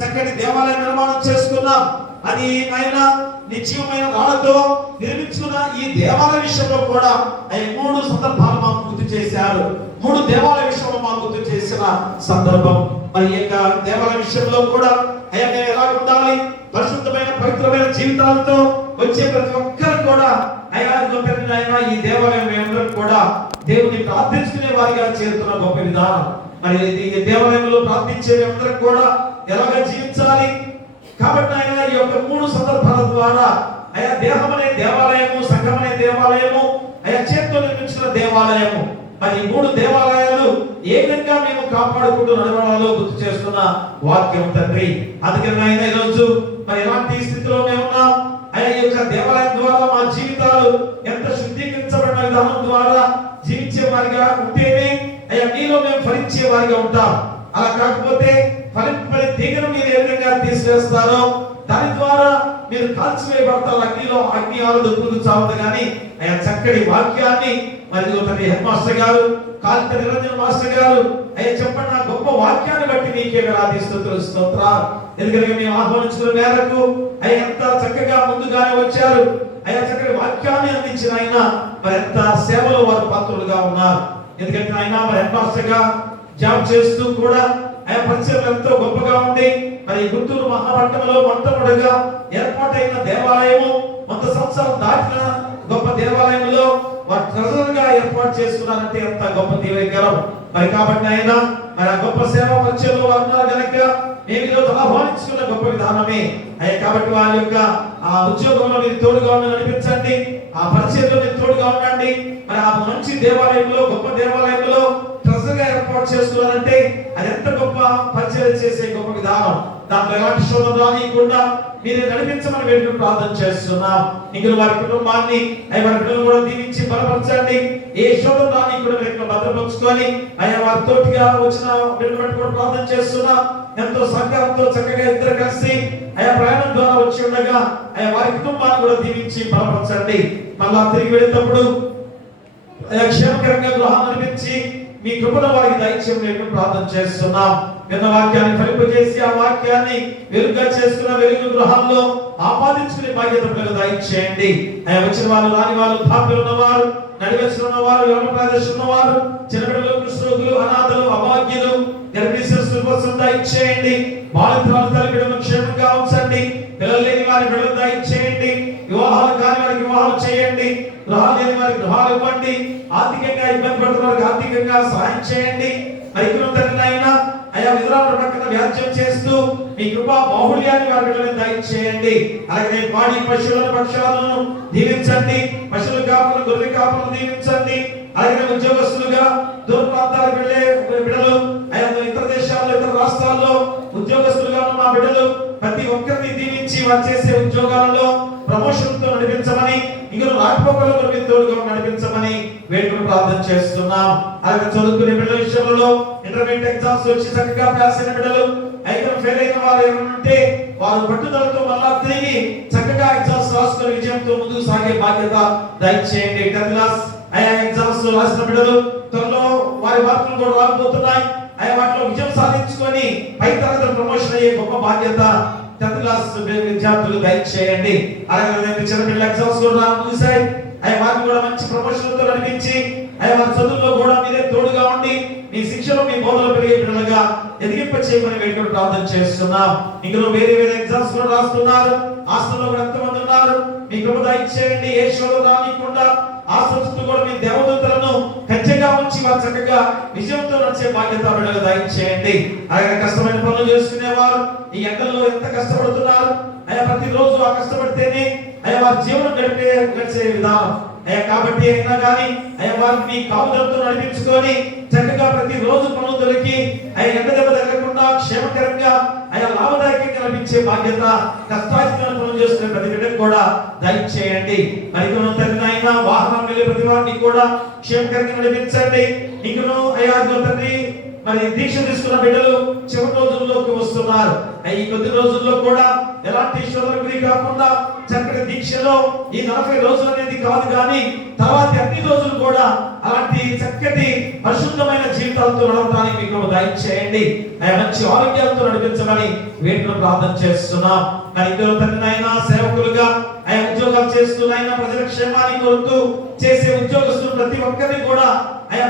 చక్కటి దేవాలయ నిర్మాణం చేసుకున్నాం. అది ఆయన నిశ్చయమైన రాళ్లతో నిర్మించుకున్న ఈ దేవాలయ విషయంలో కూడా ఆయన 3 సందర్భాలు మాకు గుర్తు చేశారు. 3 దేవాలయ విషయంలో మాకు గుర్తు చేసిన సందర్భం. మరి ఈ యొక్క దేవాలయ విషయంలో కూడా అయ్యా, మేము ఎలా ఉండాలి? పరిశుద్ధమైన పవిత్రమైన జీవితాలతో వచ్చే ప్రతి ఒక్కరు కూడా అయ్యా ఈ దేవాలయం మేమందరం కూడా దేవుని ప్రార్థించుకునే వారిగా చేరుతున్న గొప్ప విధానం. మరి ఈ దేవాలయంలో ప్రార్థించే మేమందరం కూడా ఎలాగ జీవించాలి? కాబట్టి ఆయన ఈ యొక్క 3 సందర్భాల ద్వారా అయ్యా దేహం అనే దేవాలయము, సంఘం అనే దేవాలయము, అయ్యా చేతితో నిర్మించిన దేవాలయము, మరి ఈ 3 దేవాలయాలు ఏ విధంగా మేము కాపాడుకుంటూ నడవాలో గుర్తు చేస్తున్న వాక్యం తండ్రి. అందుకని ఆయన ఈరోజు మరి ఎలాంటి స్థితిలో మేమున్నాం? అయ్యా, ఈ యొక్క దేవాలయం ద్వారా మా జీవితాలు ఎంత శుద్ధీకరించబడిన విధానం ద్వారా జీవించే వారిగా ఉంటేనే అయ్యా నీలో మేము ఫలించే వారిగా ఉంటాం. అలా కాకపోతే ఫలింపబడి తీగను మీరు ఏ విధంగా తీసివేస్తారో దాని ద్వారా మీరు కాల్చివేయబడతారు. అగ్ని ఆరదు, పురుగు చావదు. కానీ అయ్యా చక్కటి వాక్యాన్ని మరి ఒకటి హెడ్ మాస్టర్ గారు, కాళిత నిరంజన్ మాస్టర్ గారు అయ్యా చెప్పండి, నా గొప్ప వాక్యాన్ని బట్టి నీకే వేలాది స్తుతులు స్తోత్రాలు. ఎందుకంటే మేము ఆహ్వానించిన మేరకు అయ్యా ఎంత చక్కగా ముందుగానే వచ్చారు. అయ్యా చక్కటి వాక్యాన్ని అందించిన ఆయన మరి ఎంత సేవలో వారు పాత్రులుగా ఉన్నారు. ఎందుకంటే ఆయన మరి హెడ్ మాస్టర్ గా జాబ్ చేస్తూ కూడా ఆయన పరిచయం ఎంతో గొప్పగా ఉంది. మరి గుంటూరు మహాపట్టణంలో మొట్టమొదటిగా ఏర్పాటైన దేవాలయము 100 సంవత్సరాలు దాటిన గొప్ప దేవాలయంలో వారు ట్రెజరర్గా ఏర్పాటు చేసుకున్నారంటే ఎంత గొప్ప దీవెనకరం. మరి కాబట్టి ఆయన మరి ఆ గొప్ప సేవ పరిచయంలో వారు ఉన్నారు కనుక మేము ఈరోజు ఆహ్వానించుకున్న గొప్ప విధానమే అయ్యా. కాబట్టి వారి యొక్క ఆ ఉద్యోగంలో మీరు తోడుగా నడిపించండి, ఆ పరిచయంలో మీరు తోడుగా ఉండండి. మరి ఆ మంచి దేవాలయంలో, గొప్ప దేవాలయంలో ట్రెజరర్గా ఏర్పాటు చేస్తున్నారంటే అది ఎంత గొప్ప పరిచయం చేసే గొప్ప విధానం. దాంట్లో ఎలాంటి శోధన రానియకుండా మీరు నడిపించమని వేడుకు ప్రార్థన చేస్తున్నాం. ఇంకా వారి కుటుంబాన్ని వారి పిల్లలు కూడా దీవించి బలపరచండి. ఏ శోధన రానియకుండా మీరు భద్రపరుచుకొని అయ్యా వారి తోటిగా వచ్చిన బిడ్డలు కూడా ప్రార్థన చేస్తున్నాం. ఎంతో సహకారంతో చక్కగా ఇద్దరు కలిసి అయ్యా ప్రయాణం ద్వారా వచ్చి ఉండగా అయ్యా వారి కుటుంబాన్ని కూడా దీవించి బలపరచండి. మళ్ళా తిరిగి వెళ్ళేటప్పుడు క్షేమకరంగా గృహం నడిపించి మీ కృపను వారికి దయచేయమని ప్రార్థన చేస్తున్నాం. విన్న వాక్యాన్ని ఫలింపజేసి ఆ వాక్యాన్ని వెలుగుగా చేసుకున్న వెలుగు గృహాల్లో ఆపాదించుకునే బాధ్యత పిల్లలు దయచేయండి. వచ్చిన వాళ్ళు, రాని వాళ్ళు, పాపలు ఉన్నవారు, నడివెచ్చిన ఉన్నవారు, యవన ప్రదేశం ఉన్నవారు, చిన్నపిల్లలు, కృష్ణరోగులు, అనాథలు, అభాగ్యులు, గర్భిణీ శిశువుల కోసం దయచేయండి. బాలింతరాలు తల్లిదండ్రులను క్షేమంగా ఉంచండి. పిల్లలు లేని వారి బిడ్డలు దయచేయండి. వివాహాలు కాని వారికి వివాహాలు చేయండి. గృహాలు లేని వారికి గృహాలు ఇవ్వండి. ఆర్థికంగా ఇబ్బంది పడుతున్న వారికి ఆర్థికంగా సహాయం చేయండి. అయ్యా విధురాల పక్కన వ్యాజ్యం చేస్తూ మీ కృపా బాహుళ్యాన్ని వారి బిడ్డలను దయచేయండి. అలాగే పాడి పశువులను, పక్షాలను దీవించండి. పశువుల కాపులను, గొర్రెల కాపులను దీవించండి. అలాగే ఉద్యోగస్తులుగా దూర ప్రాంతాలకు వెళ్ళే బిడ్డలు, ఇతర దేశాల్లో, ఇతర రాష్ట్రాల్లో ఉద్యోగస్తులుగా ఉన్న మా బిడ్డలు ప్రతి ఒక్కరిని దీవించి వారు చేసే ఉద్యోగాలలో ప్రమోషన్ తో నడిపించమని, ఇంకా రాకపోకల్లో మీరు తోడుగా నడిపించమని వేడుకలు ప్రార్థన చేస్తున్నాం. అలాగే చదువుకునే బిడ్డల విషయంలో ఇంటర్మీడియట్ ఎగ్జామ్స్ వచ్చి చక్కగా పాస్ అయిన బిడ్డలు, అయితే ఫెయిల్ అయిన వారు ఏమంటే వారు పట్టుదలతో మళ్ళా తిరిగి చక్కగా ఎగ్జామ్స్ రాసుకుని విజయంతో ముందుకు సాగే బాధ్యత దయచేయండి. 10th క్లాస్ ఎగ్జామ్స్ రాసిన బిడ్డలు త్వరలో వారి మార్కులు కూడా రాకపోతున్నాయి. వాటిలో విజయం సాధించుకొని పై తరగతి ప్రమోషన్ అయ్యే గొప్ప బాధ్యత 10th క్లాస్ విద్యార్థులు దయచేయండి. అలాగే చిన్నపిల్లల ఎగ్జామ్స్ కూడా ముగిశాయి. వారిని కూడా మంచి ప్రమోషన్లతో నడిపించి వారి చదువుల్లో కూడా మీరే తోడుగా ఉండి మీ శిక్షలో మీ బోధనలు పెరిగే పిల్లలుగా ఎదిగింప చేయమని వేడుకొని ప్రార్థన చేస్తున్నాం. ఇంకా వేరే వేరే ఎగ్జామ్స్ కూడా రాస్తున్నారు. హాస్టల్లో కూడా ఎంతమంది ఉన్నారు, మీ కృప దయచేయండి. ఏ షోలో రానికుండా ఆశ్రయిస్తూ కూడా మీ దేవదూతలను కచ్చగా ఉంచి వారు చక్కగా విజయంతో నడిచే బాధ్యత బిడ్డలు దయచేయండి. అలాగే కష్టమైన పనులు చేసుకునేవారు ఈ ఎండల్లో ఎంత కష్టపడుతున్నారు. ప్రతిరోజు ఆ కష్టపడితేనే వారి జీవనం గడిచే విధానం కాబట్టి అయినా కానీ వారిని మీ కాపుదలతో నడిపించుకొని చక్కగా ప్రతి రోజు పనులు దొరికి ఎండ దెబ్బ తగలకుండా క్షేమకరంగా లాభదాయకంగా నడిపించే బాధ్యత కష్టార్జితమైన పనులు చేసుకునే ప్రతి బిడ్డకు కూడా దయచేయండి. మరి తగిన వాహనం వెళ్ళే ప్రతి వారిని కూడా క్షేమకరంగా నడిపించండి. ఇంకను తండ్రి మరి దీక్ష తీసుకున్న బిడ్డలు చివరి రోజుల్లోకి వస్తున్నారు. ఈ కొద్ది రోజుల్లో కూడా ఎలాంటి శోధనకు గురి కాకుండా చక్కటి దీక్షలో ఈ 40 రోజులు అనేది కాదు కానీ తర్వాత అన్ని రోజులు కూడా అలాంటి చక్కటి పరిశుద్ధమైన జీవితాలతో నడవడానికి మీకు దయచేయండి. మంచి ఆరోగ్యాలతో నడిపించమని వీటిని ప్రార్థన చేస్తున్నాం. మరి తండ్రినైనా సేవకులుగా ఉద్యోగాలు చేస్తున్నైనా ప్రజల క్షేమాన్ని కోరుతూ చేసే ఉద్యోగస్తులు ప్రతి ఒక్కరిని కూడా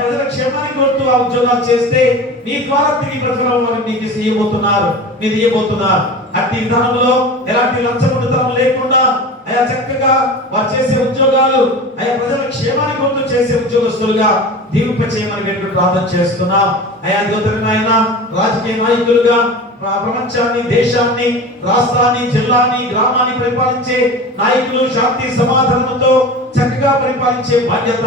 ప్రజల క్షేమాన్ని కోరుతూ ఆ ఉద్యోగాలు చేస్తే మీ ద్వారా తిరిగి ప్రజలు మీకు ఇవ్వబోతున్నారు. అట్టి విధానంలో ఎలాంటి లంచగొండితనం లేకుండా చక్కగా వారు చేసే ఉద్యోగాలు ప్రజల క్షేమాన్ని కోరుతూ చేసే ఉద్యోగస్తులుగా దీవింప చేయమని వేడుకొని ప్రార్థన చేస్తున్నాం. అదిగోతరినైనా రాజకీయ నాయకులుగా ప్రపంచాన్ని, దేశాన్ని, రాష్ట్రాన్ని, జిల్లాని, గ్రామాన్ని పరిపాలించే నాయకులు శాంతి సమాధానంతో చక్కగా పరిపాలించే బాధ్యత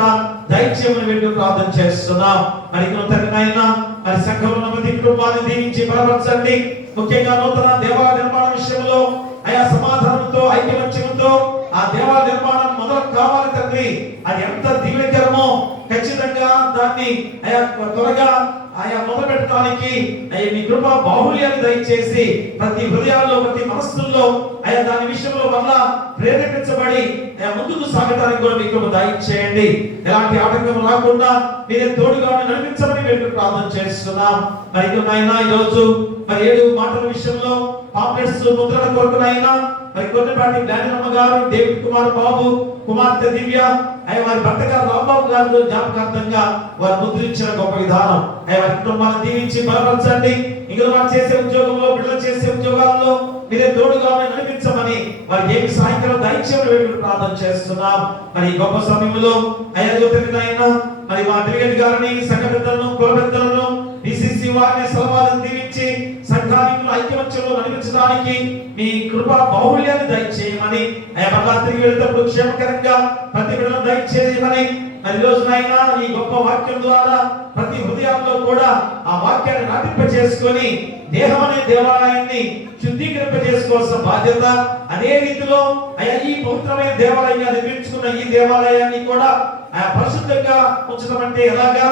దయచేయమని వేడుకొని ప్రార్థన చేస్తున్నాం. మరి తండ్రినైనా మరి సంఘంలో ప్రతి కుటుంబాన్ని దీవించి బలపరచండి. ముఖ్యంగా నూతన దేవాలయ నిర్మాణ విషయంలో సమాధానంతో ఐకమత్యంతో ఆ దేవాలయ నిర్మాణం మొదలు కావాలి తండ్రి. అది ఎంత దీవెనకరమో ఖచ్చితంగా దాన్ని త్వరగా మొదలు పెట్టడానికి మీ కృప బాహుళ్యాన్ని దయచేసి ప్రతి హృదయాల్లో ప్రతి మనస్సుల్లో దాని విషయంలో మళ్ళా ప్రేరేపించబడి ముందుకు సాగడానికి కూడా మీ కృప దయచేయండి. ఎలాంటి ఆటంకం రాకుండా మీరే తోడుగా నడిపించమని మేము ప్రార్థన చేస్తున్నాం. మరి నాయనా ఈరోజు మరి 7 మాటల విషయంలో పాంప్లెట్స్ ముద్రణ కొరకునైనా మరి కొన్నిపాటి డానియమ్మ గారు, డేవిడ్ కుమార్ బాబు, కుమార్తె దివ్య వారి భర్త గారు రాంబాబు గారు జ్ఞాపకార్థంగా వారు ముద్రించిన గొప్ప విధానం వారి కుటుంబాన్ని దీవించి బలపరచండి. ఇంకా వారు చేసే ఉద్యోగంలో బిడ్డలు చేసే ఉద్యోగాల్లో మీరే తోడుగా నడిపించమని వారికి ఏమి సాయంత్రం దయచేయమని ప్రార్థన చేస్తున్నాం. మరి గొప్ప సమయంలో జ్యోతిర్నైనా మరి మా దివ్య గారిని, సంఘ పెద్దలను, కుల పెద్దలను, డిసిసి వారిని సలవాలను దీవించి సంఘానికి ఐక్యమత్యంలో నడిపించడానికి మీ కృపా బాహుళ్యాన్ని దయచేయమని మళ్ళా తిరిగి వెళ్తేప్పుడు క్షేమకరంగా ప్రతి బిడ్డలను దయచేయమని మరి రోజునైనా ఈ గొప్ప వాక్యం ద్వారా ప్రతి హృదయాల్లో కూడా ఆ వాక్యాన్ని నాటింప చేసుకొని దేహం అనే దేవాలయాన్ని శుద్ధీకరింప చేసుకోవాల్సిన బాధ్యత అదే రీతిలో ఈ పవిత్రమైన దేవాలయంగా నిర్మించుకున్న ఈ దేవాలయాన్ని కూడా పరిశుద్ధంగా ఉంచడం అంటే ఎలాగా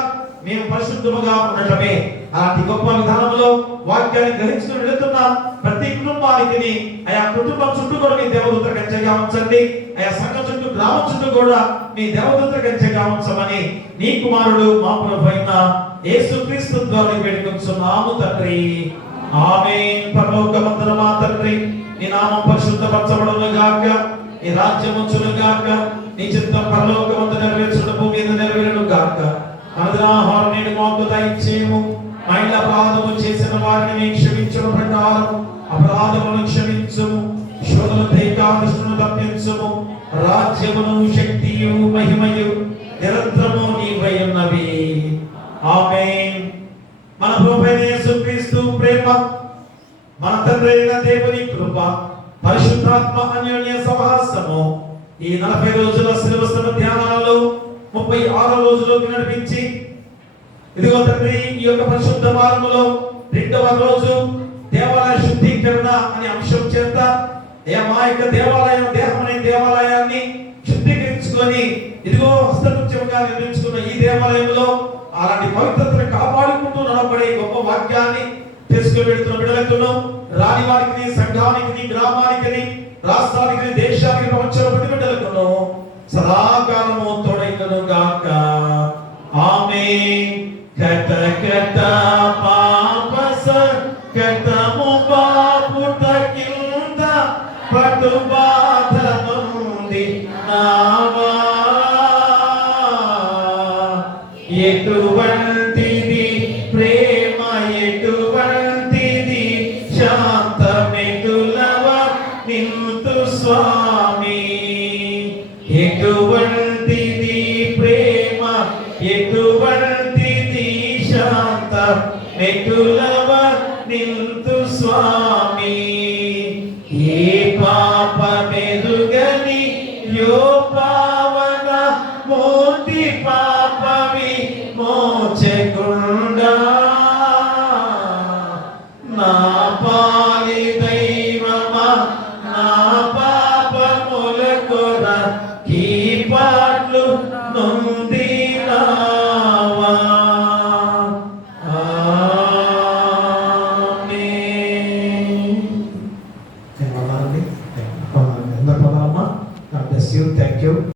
మేము పరిశుద్ధముగా ఉండటమే. అలాంటి గొప్ప విధానంలో వాక్యాన్ని గ్రహించుకుని వెళుతున్న ప్రతి కుటుంబానికి కుటుంబం చుట్టూ కూడా మీ దేవదూత కంచెగా ఉంచండి. సంఘం చుట్టూ, గ్రామం చుట్టూ కూడా మీ దేవదూత కంచెగా ఉంచమని నీ కుమారుడు మా ప్రభువైన యేసుక్రీస్తు ద్వారా వేడుకొంచున్నాము తండ్రి. ఆమేన్. పరలోకమందున మా తండ్రి, నీ నామం పరిశుద్ధపరచబడును గాక, నీ రాజ్యం వచ్చును గాక, నీ చిత్తం పరలోకమందు నెరవేర్చుట భూమి మీద నెరవేరును గాక. ఆహారం నేడు మాకు దయచేయము. మా ఇంట్లో అపరాధము చేసిన వారిని మేము క్షమించిన ప్రకారం అపరాధములను క్షమించుము. శోధన దైకాదృష్టును తప్పించుము. రాజ్యమును, శక్తియు, మహిమయు నిరంతరము నీవై ఉన్నవి. ఆమేన్. మన ప్రభువైన యేసుక్రీస్తు ప్రేమ, మన తండ్రి అయిన దేవుని కృప, పరిశుద్ధాత్మ అన్యోన్య సహవాసము ఈ 40 రోజుల శ్రీవస్తమ ధ్యానాలలో 36 రోజులోకి నడిపించి ఇదిగో తండ్రి ఈ యొక్క పరిశుద్ధ వారములో 2వ రోజు దేవాలయ శుద్ధీకరణ అనే అంశం చేత మా యొక్క దేవాలయం, దేహం అనే దేవాలయాన్ని శుద్ధీకరించుకొని ఇదిగో హస్తకృత్యముగా నిర్మించుకున్న ఈ దేవాలయంలో అలాంటి పవిత్రతను కాపాడుకుంటూ నడపడే గొప్ప వాక్యాన్ని తీసుకుని వెళ్తున్న బిడ్డలకును, రాని వారికి, సంఘానికి, గ్రామానికి, రాష్ట్రానికి, దేశానికి, ప్రపంచంలో ప్రతి బిడ్డలకును సదాకాలము తోడైనను గాక. ఆమేన్. కట కట పాపస కటము బాపుటకిల్ వంటిది శాంత నెటులవ నింతు స్వామి